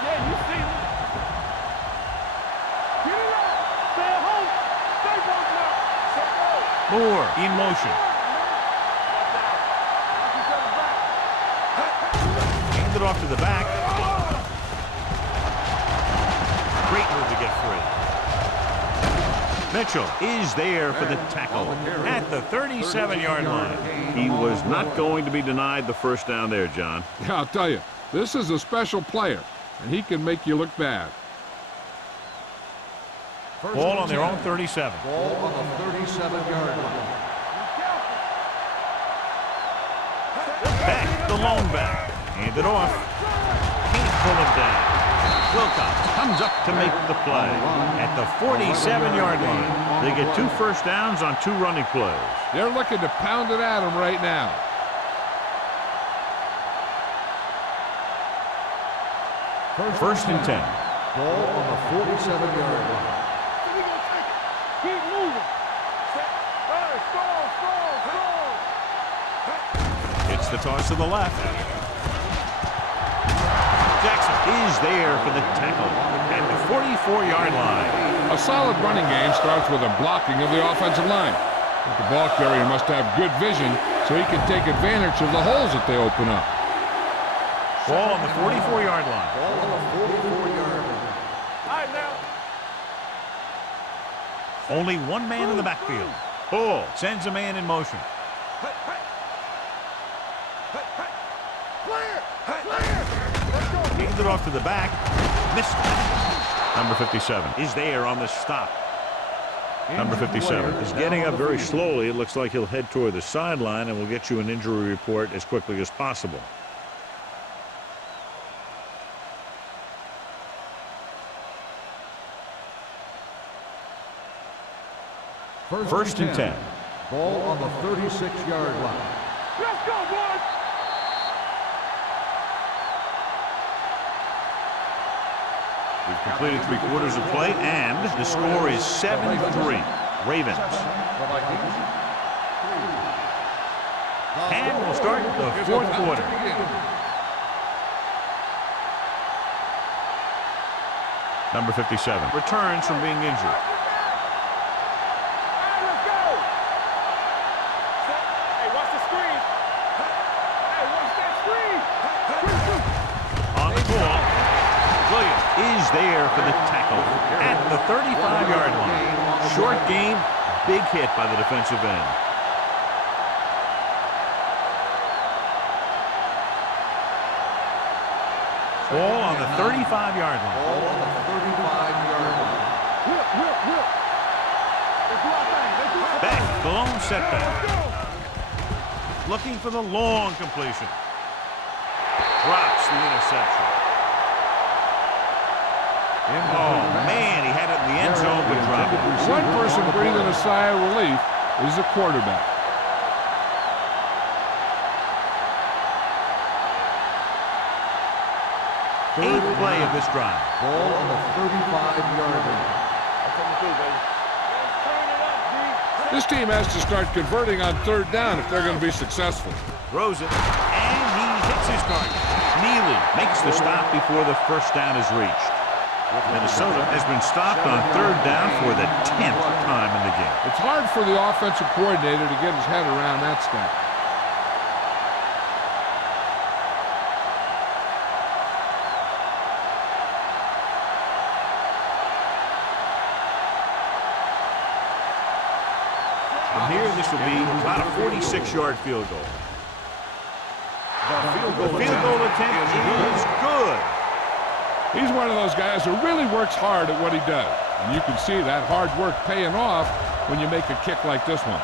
Yeah, you see him. Get it up. Stay at home. Stay both now. Set low. Moore in motion. Hand it off to the back. Great move to get free. Mitchell is there for the tackle at the 37-yard line. He was not going to be denied the first down there, John. Yeah, I'll tell you, this is a special player, and he can make you look bad. Ball on their own 37. Ball on the 37-yard line. Back, the lone back. Hand it off. Can't pull him down. Wilcox comes up to make the play at the 47-yard line. They get 2 first downs on 2 running plays. They're looking to pound it at him right now. First and 10. Ball on the 47-yard line. Keep moving. Hey, strong. It's the toss to the left. Jackson is there for the tackle at the 44-yard line. A solid running game starts with a blocking of the offensive line. But the ball carrier must have good vision so he can take advantage of the holes that they open up. Ball on the 44-yard line. Ball on the 44-yard line. All right, now. Only one man in the backfield. Bull sends a man in motion. Gains it off to the back. Missed it. Number 57 is there on the stop. Number 57 is getting up very slowly. It looks like he'll head toward the sideline, and we'll get you an injury report as quickly as possible. First and 10. Ball on the 36-yard line. Let's go, boys. We've completed 3/4 of play, and the score is 7-3. Ravens. And we'll start the fourth quarter. Number 57 returns from being injured. Let's go. Hey, watch the screen. Hey, watch that screen. On the ball, Williams is there for the tackle at the 35-yard line. Short gain, big hit by the defensive end. Ball on the 35-yard line. Ball on the 35-yard line. Whip. Let's do our thing. Back, blown setback. Looking for the long completion. Drops the interception. Oh, man, he had it in the end zone, but dropped it. One person breathing a sigh of relief is the quarterback. Eighth play of this drive. Ball on the 35-yard line. This team has to start converting on third down if they're going to be successful. Throws it, and he hits his target. Neely makes the stop before the first down is reached. Minnesota has been stopped on third down for the 10th time in the game. It's hard for the offensive coordinator to get his head around that stat. From here, this will be about a 46-yard field goal. The field goal attempt is good. He's one of those guys who really works hard at what he does. And you can see that hard work paying off when you make a kick like this one.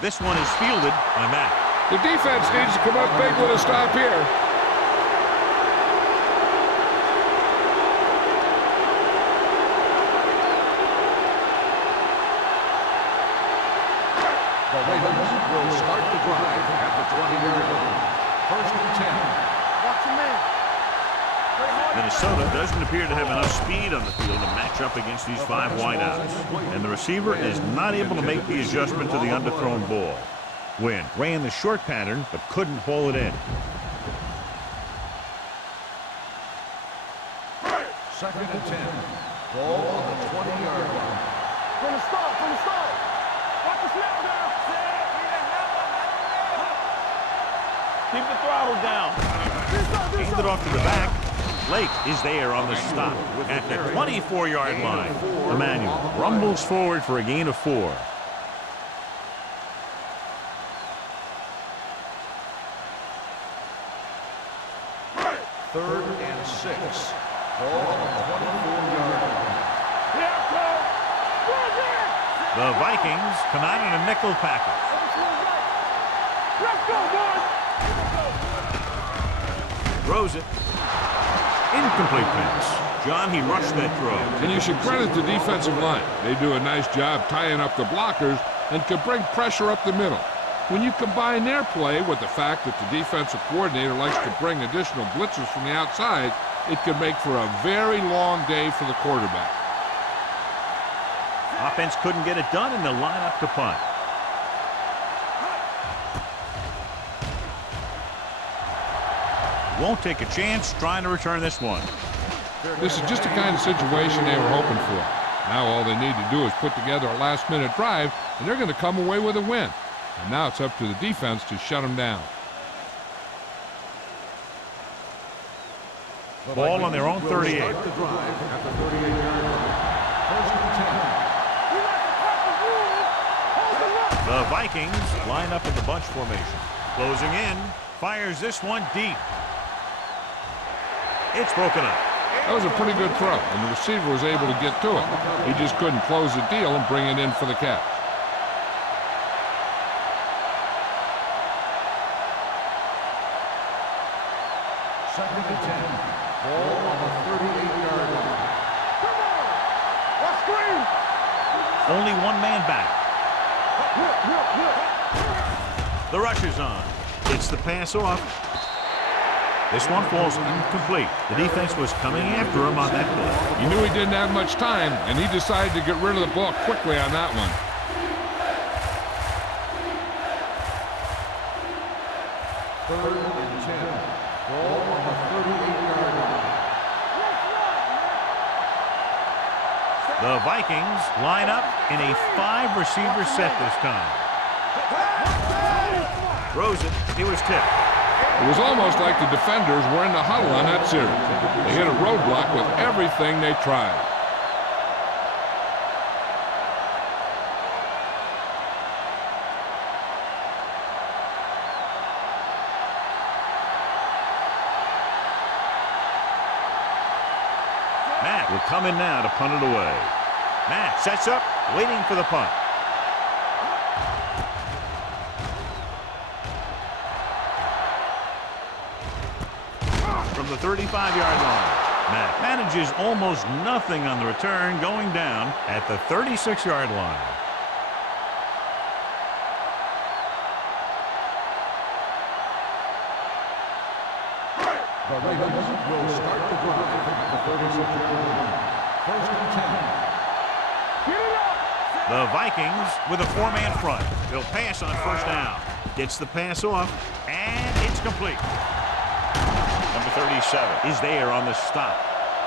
This one is fielded by Mack. The defense needs to come up big with a stop here. The Ravens will start the drive at the 20-yard line. First and 10. Watch your man. Minnesota doesn't appear to have enough speed on the field to match up against these five wideouts. And the receiver is not able to make the adjustment to the underthrown ball. Wynn ran the short pattern, but couldn't haul it in. Second and 10. Ball on the 20-yard line. From the start. Watch the snap down. Keep the throttle down. Hands it off to the back. Lake is there on the stop at the 24-yard line. Emmanuel rumbles forward for a gain of 4. Third and 6. Ball on the 24-yard line. Here comes. The Vikings come out in a nickel package. Let's go, boys. Throws it. Incomplete pass. John, he rushed that throw. And you should credit the defensive line. They do a nice job tying up the blockers and can bring pressure up the middle. When you combine their play with the fact that the defensive coordinator likes to bring additional blitzers from the outside, it can make for a very long day for the quarterback. Offense couldn't get it done, and they'll line up to punt. Won't take a chance trying to return this one. This is just the kind of situation they were hoping for. Now all they need to do is put together a last-minute drive, and they're going to come away with a win. And now it's up to the defense to shut them down. Ball on their own 38. Start the drive at the 38-yard line. First and 10. The Vikings line up in the bunch formation. Closing in, fires this one deep. It's broken up. That was a pretty good throw, and the receiver was able to get to it. He just couldn't close the deal and bring it in for the catch. Second and 10. Ball on the 38-yard line. Come on. Let's screen. Only one man back. The rush is on. It's the pass off. This one falls incomplete. The defense was coming after him on that play. He knew he didn't have much time, and he decided to get rid of the ball quickly on that one. Third and 10. Ball on the 38-yard line. The Vikings line up in a 5-receiver set this time. Throws it. It was tipped. It was almost like the defenders were in the huddle on that series. They hit a roadblock with everything they tried. Matt will come in now to punt it away. Matt sets up, waiting for the punt. From the 35-yard line, Matt manages almost nothing on the return, going down at the 36-yard line. The Ravens will start the drive at the 36-yard line. First and 10. Get it up. The Vikings with a 4-man front. They'll pass on first down. Gets the pass off, and it's complete. Number 37 is there on the stop.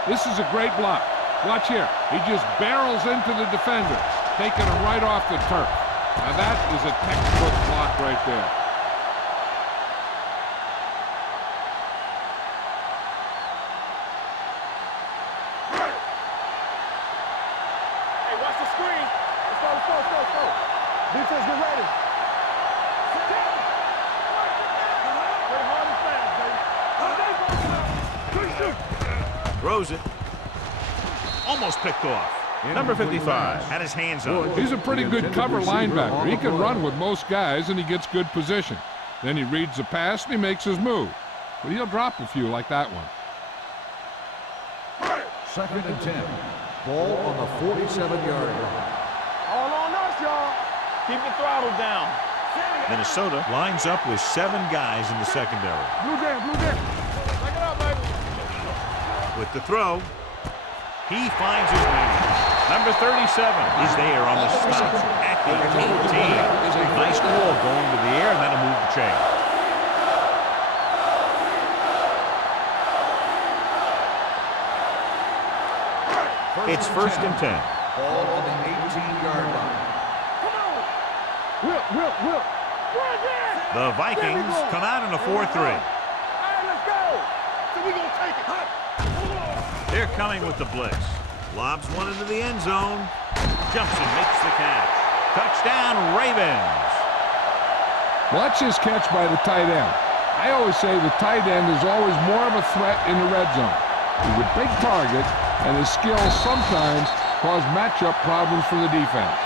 This is a great block. Watch here. He just barrels into the defender, taking him right off the turf. Now that is a textbook block right there. Hey, watch the screen. Let's go, let's go, let's go, let's go. Defense, get ready. Play hard and fast, baby. Throws it. Almost picked off. Number 55 had his hands up. He's a pretty good cover linebacker. He can run with most guys, and he gets good position. Then he reads the pass, and he makes his move. But he'll drop a few like that one. Second and 10. Ball on the 47-yard line. All on us, y'all. Keep the throttle down. Minnesota lines up with 7 guys in the secondary. Blue jam, blue jam. Take it out, baby. With the throw, he finds his man. Number 37 is there on the stop at the 18. Nice ball going to the air, and that'll move the chain. It's first and 10. Ball on the 18-yard line. Come on. Whip. Run again. The Vikings come out in a 4-3. All right, let's go. So we gonna take it. They're coming with the blitz. Lobs one into the end zone. Jumps and makes the catch. Touchdown, Ravens. Watch his catch by the tight end. I always say the tight end is always more of a threat in the red zone. He's a big target, and his skills sometimes cause matchup problems for the defense.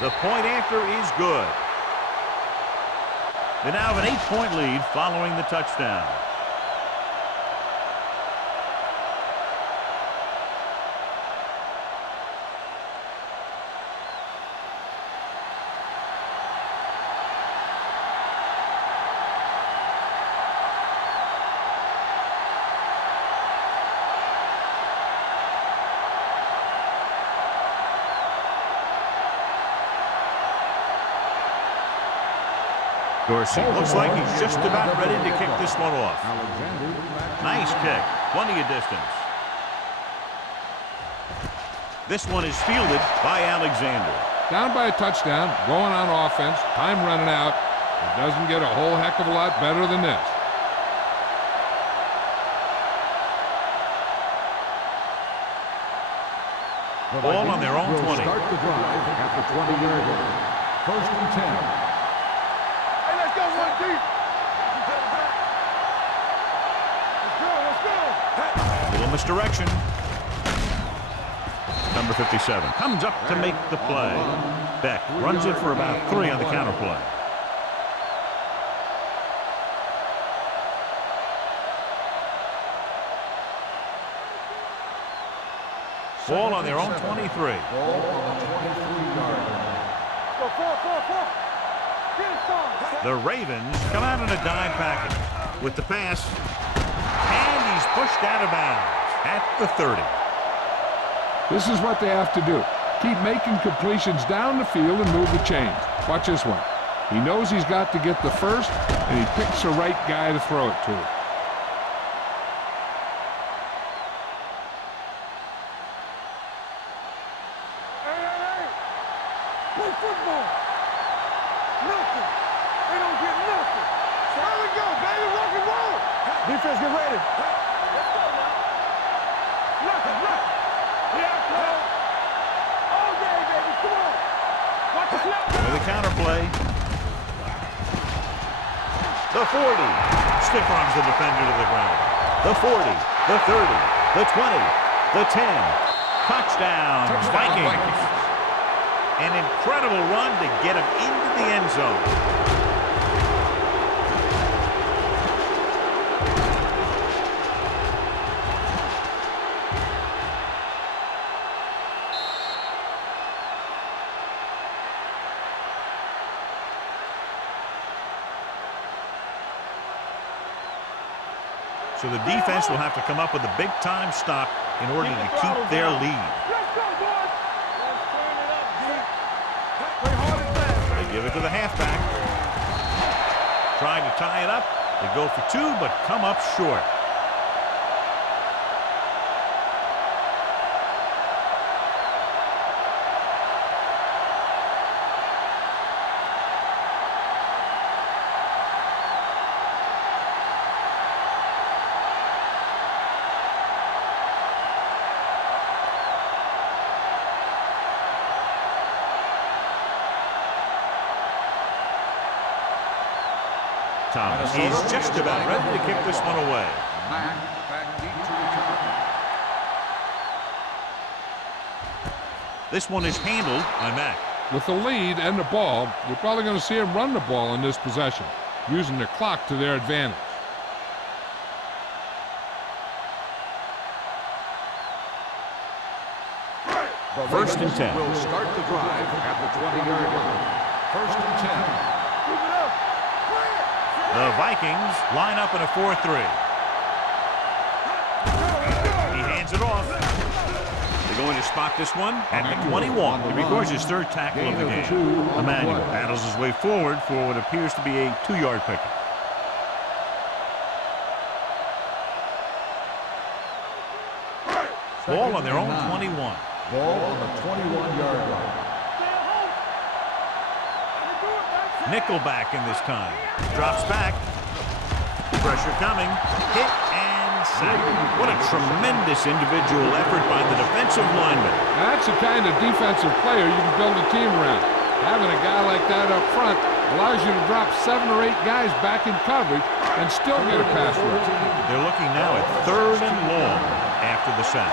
The point after is good. They now have an 8-point lead following the touchdown. Dorsey looks like he's just about ready to kick this one off. Nice kick. Plenty of distance. This one is fielded by Alexander. Down by a touchdown, going on offense, time running out. It doesn't get a whole heck of a lot better than this. Ball on their own 20. Start the drive at the 20-yard line. First and 10. Little misdirection. Number 57 comes up to make the play. Beck runs it for about 3 on the counter play. Ball on their own 23. Ball on the 23-yard line. The Ravens come out in a dime package with the pass, and he's pushed out of bounds at the 30. This is what they have to do. Keep making completions down the field and move the chains. Watch this one. He knows he's got to get the first, and he picks the right guy to throw it to. Play football. Nothing. They don't get nothing. There we go, baby. Rock and roll. Defense, get ready. Let's go now. Nothing. Yeah, go. All day, baby. Come on. Watch the snap. With a counter play. The 40. Stiff arms the defender to the ground. The 40. The 30. The 20. The 10. Touchdown, Vikings. An incredible run to get him into the end zone. So the defense will have to come up with a big-time stop in order to keep their lead. Let's go, boys. Let's turn it up, G. Play hard and fast. They give it to the halfback. Trying to tie it up. They go for 2, but come up short. Thomas is just about ready to kick this one away. Back deep to return. This one is handled by Mack. With the lead and the ball, you're probably going to see them run the ball in this possession, using the clock to their advantage. First and 10. Will start the drive at the 20-yard line. First and 10. The Vikings line up in a 4-3. He hands it off. They're going to spot this one at the 21. He records his 3rd tackle of the game. Emmanuel battles his way forward for what appears to be a 2-yard pickup. Ball on their own 21. Ball on the 21-yard line. Nickelback in this time. Drops back. Pressure coming. Hit and sack. What a tremendous individual effort by the defensive lineman. That's the kind of defensive player you can build a team around. Having a guy like that up front allows you to drop 7 or 8 guys back in coverage and still get a pass rush. They're looking now at 3rd and long after the sack.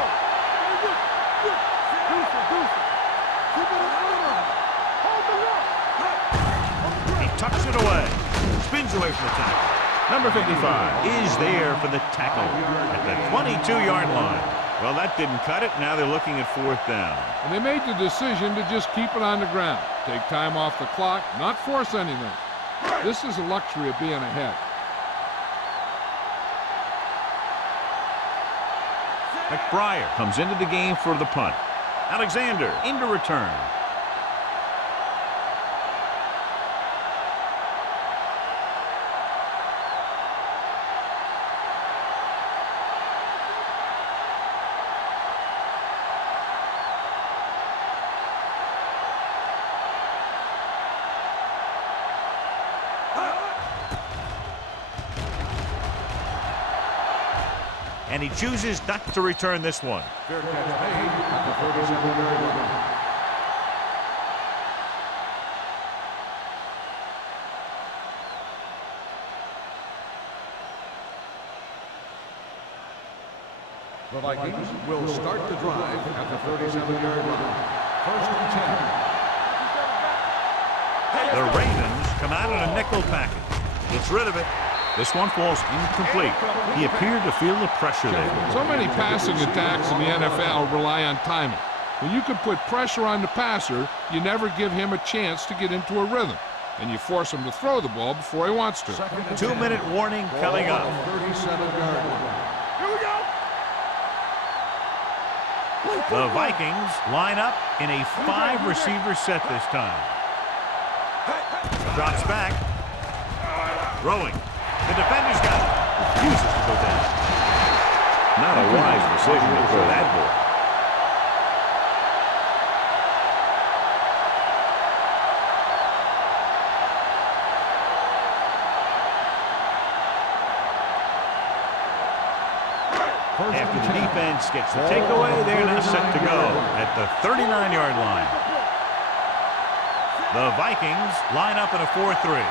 He tucks it away. Spins away from the tackle. Number 55 is there for the tackle at the 22-yard line. Well, that didn't cut it. Now they're looking at 4th down. And they made the decision to just keep it on the ground. Take time off the clock, not force anything. This is the luxury of being ahead. McBriar comes into the game for the punt. Alexander into return. And he chooses not to return this one. Fair catch made at the 37-yard line. The Vikings will start the drive at the 37-yard line. 1st and 10. The Ravens come out in a nickel package. Gets rid of it. This one falls incomplete. He appeared to feel the pressure there. So many passing attacks in the NFL rely on timing. When you can put pressure on the passer, you never give him a chance to get into a rhythm. And you force him to throw the ball before he wants to. 2-minute warning coming up. 37-yard line. Here we go. The Vikings line up in a 5-receiver set this time. Drops back. Throwing. The defender's got it. Refuses to go down. Not a wise decision to throw that ball. After the defense gets the takeaway, they're now set to go at the 39-yard line. The Vikings line up in a 4-3.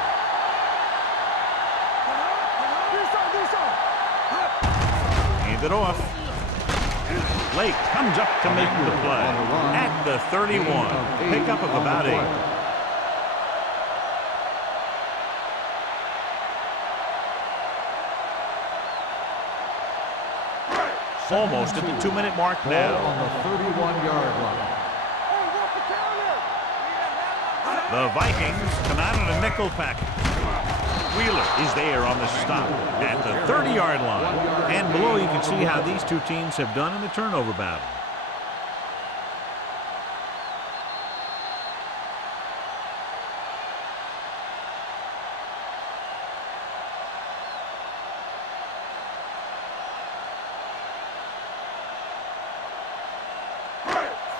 Hand it off. Lake comes up to make the play at the 31. Pickup of about 8. Almost at the 2-minute mark now. On the 31-yard line. The Vikings come out in a nickel package. Wheeler is there on the stop at the 30-yard line. And below you can see how these two teams have done in the turnover battle.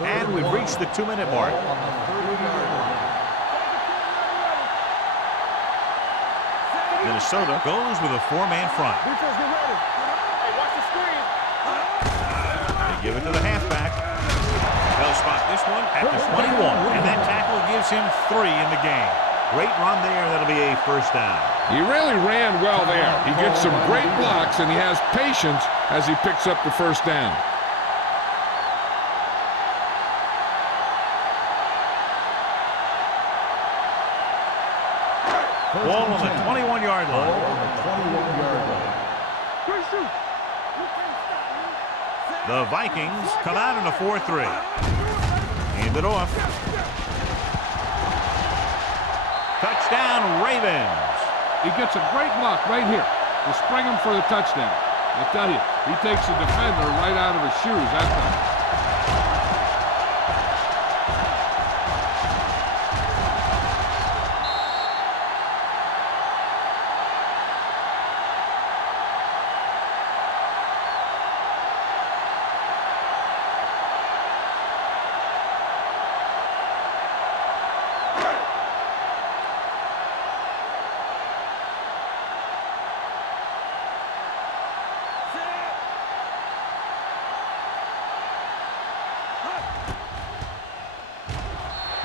And we've reached the 2-minute mark. On the 30-yard line. Minnesota goes with a 4-man front. Defense, get ready. Hey, watch the screen. They give it to the halfback. They'll spot this one at the 21. And that tackle gives him 3 in the game. Great run there. That'll be a 1st down. He really ran well there. He gets some great blocks, and he has patience as he picks up the 1st down. Ball on the 21-yard line. On the 21-yard line. The Vikings come out in a 4-3. Hand it off. Touchdown, Ravens. He gets a great block right here to spring him for the touchdown. I tell you, he takes the defender right out of his shoes that time.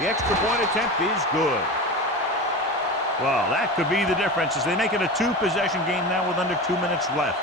The extra point attempt is good. Well, that could be the difference as they make it a two-possession game now with under 2 minutes left.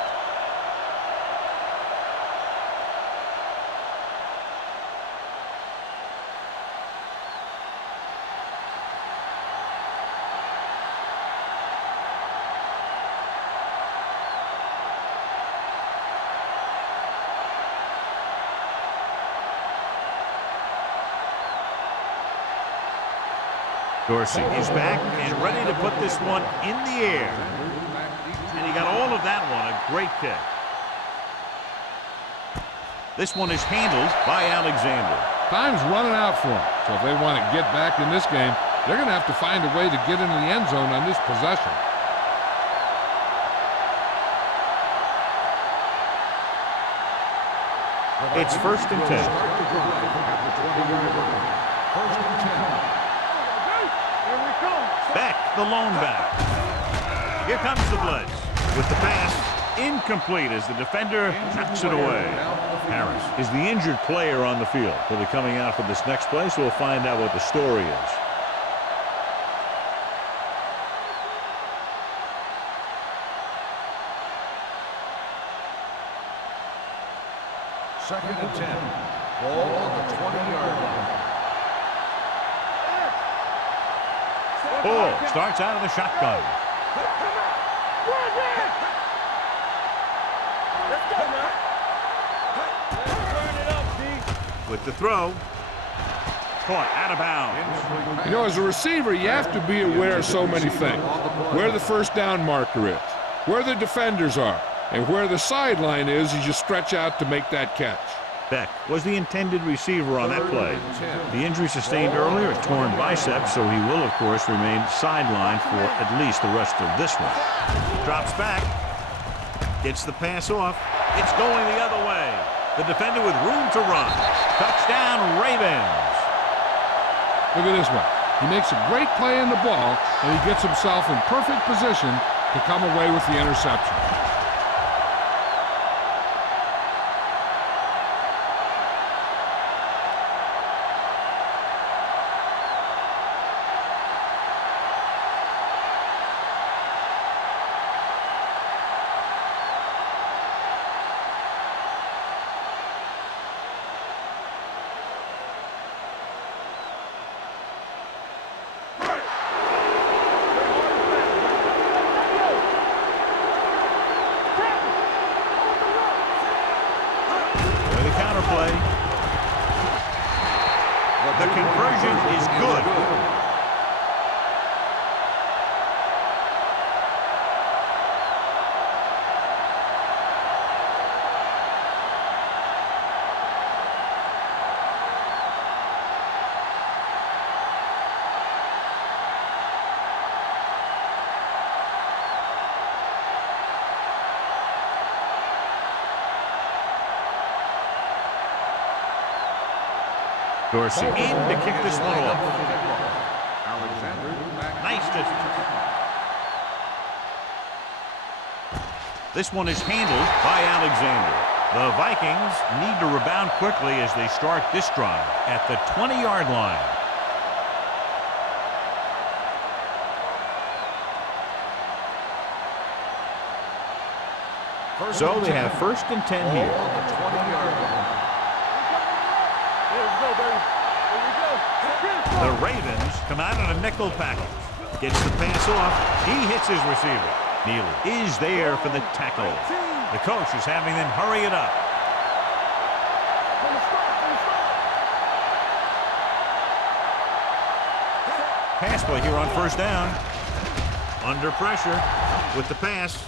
Dorsey is back and ready to put this one in the air. And he got all of that one. A great kick. This one is handled by Alexander. Time's running out for them. So if they want to get back in this game, they're going to have to find a way to get into the end zone on this possession. It's 1st and 10. Beck, the lone back. Here comes the blitz. With the pass, incomplete as the defender knocks it away. Harris is the injured player on the field. He'll be coming out for this next play, so we'll find out what the story is. Second and 10. Ball on the 20-yard line. Bull starts out of the shotgun. With the throw. Caught out of bounds. You know, as a receiver, you have to be aware of so many things. Where the first down marker is, where the defenders are, and where the sideline is as you stretch out to make that catch. Beck was the intended receiver on that play. The injury sustained earlier, a torn bicep, so he will, of course, remain sidelined for at least the rest of this one. Drops back. Gets the pass off. It's going the other way. The defender with room to run. Touchdown, Ravens. Look at this one. He makes a great play in the ball, and he gets himself in perfect position to come away with the interception. The conversion is good. Dorsey in to kick this one off. Nice distance. This one is handled by Alexander. The Vikings need to rebound quickly as they start this drive at the 20-yard line. So they have 1st and 10 here. The Ravens come out on a nickel package. Gets the pass off. He hits his receiver. Neely is there for the tackle. The coach is having them hurry it up. Pass play here on 1st down. Under pressure with the pass.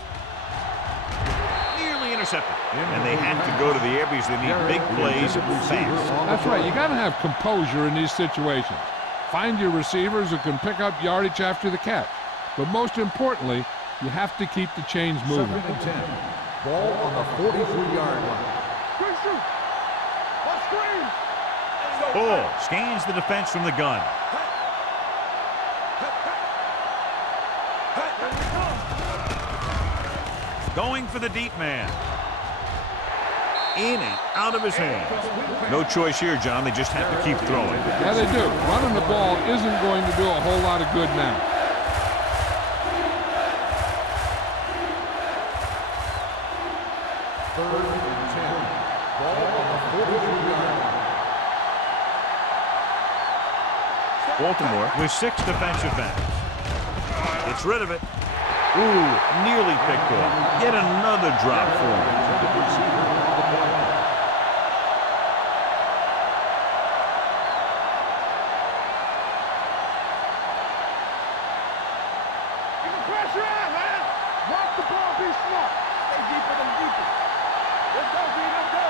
Intercepted. And they have to go to the air because they need big plays fast. That's right. You got to have composure in these situations. Find your receivers who can pick up yardage after the catch. But most importantly, you have to keep the chains moving. 2nd and 10. Ball on the 43-yard line. Bull scans the defense from the gun. Going for the deep man. in and out of his hands. No choice here, John. They just have to keep throwing. Yeah, they do. Running the ball isn't going to do a whole lot of good now. Third and 10. Ball on the 43-yard line. Baltimore with 6 defensive backs. Gets rid of it. Ooh, nearly picked off. Yet another drop for him. Keep the pressure on, man. Watch the ball, be smart. Stay deeper than deeper. Let's go, B, let's go.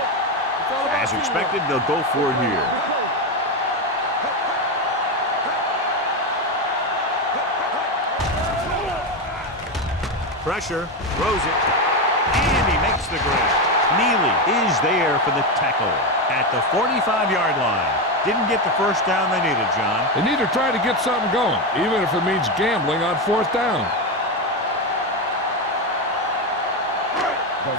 It's all about As teamwork. expected, they'll go for it here. Pressure, throws it, and he makes the grab. Neely is there for the tackle at the 45-yard line. Didn't get the first down they needed, John. They need to try to get something going, even if it means gambling on 4th down.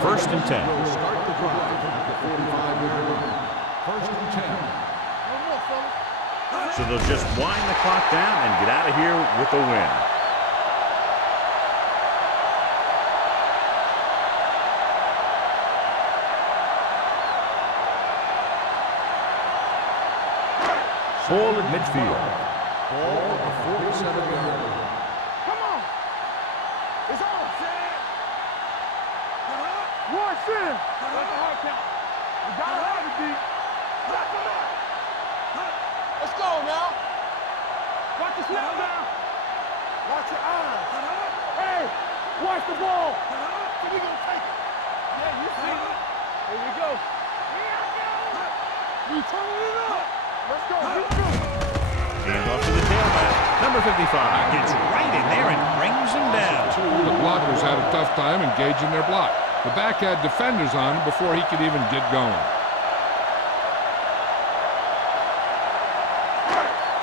First and 10. Will start the drive at the 45-yard line. First and 10. No more, fellas. So they'll just wind the clock down and get out of here with a win. Ball at midfield. Ball on the 47-yard line. Come on. It's on, Sam. One, Sam. That's a hard count. We got to have it, D. Let's go now. Watch the snap now. Watch your eyes. Hey, watch the ball. So we going to take it. Yeah, you see it. Here we go. We turning it up. Let's go. Hand off to the tailback. Number 55 gets right in there and brings him down. The blockers had a tough time engaging their block. The back had defenders on him before he could even get going.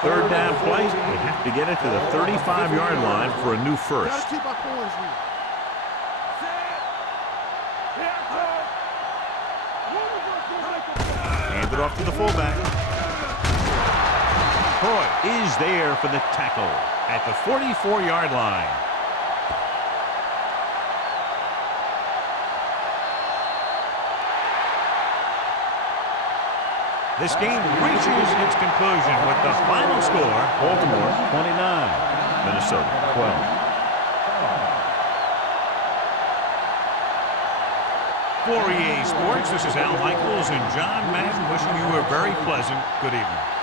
Third down play. They have to get it to the 35-yard line for a new first. Gotta keep our poise here. Hand it off to the fullback. Hoy is there for the tackle at the 44-yard line. This game reaches its conclusion with the final score, Baltimore 29, Minnesota 12. For EA Sports, this is Al Michaels and John Madden wishing you a very pleasant good evening.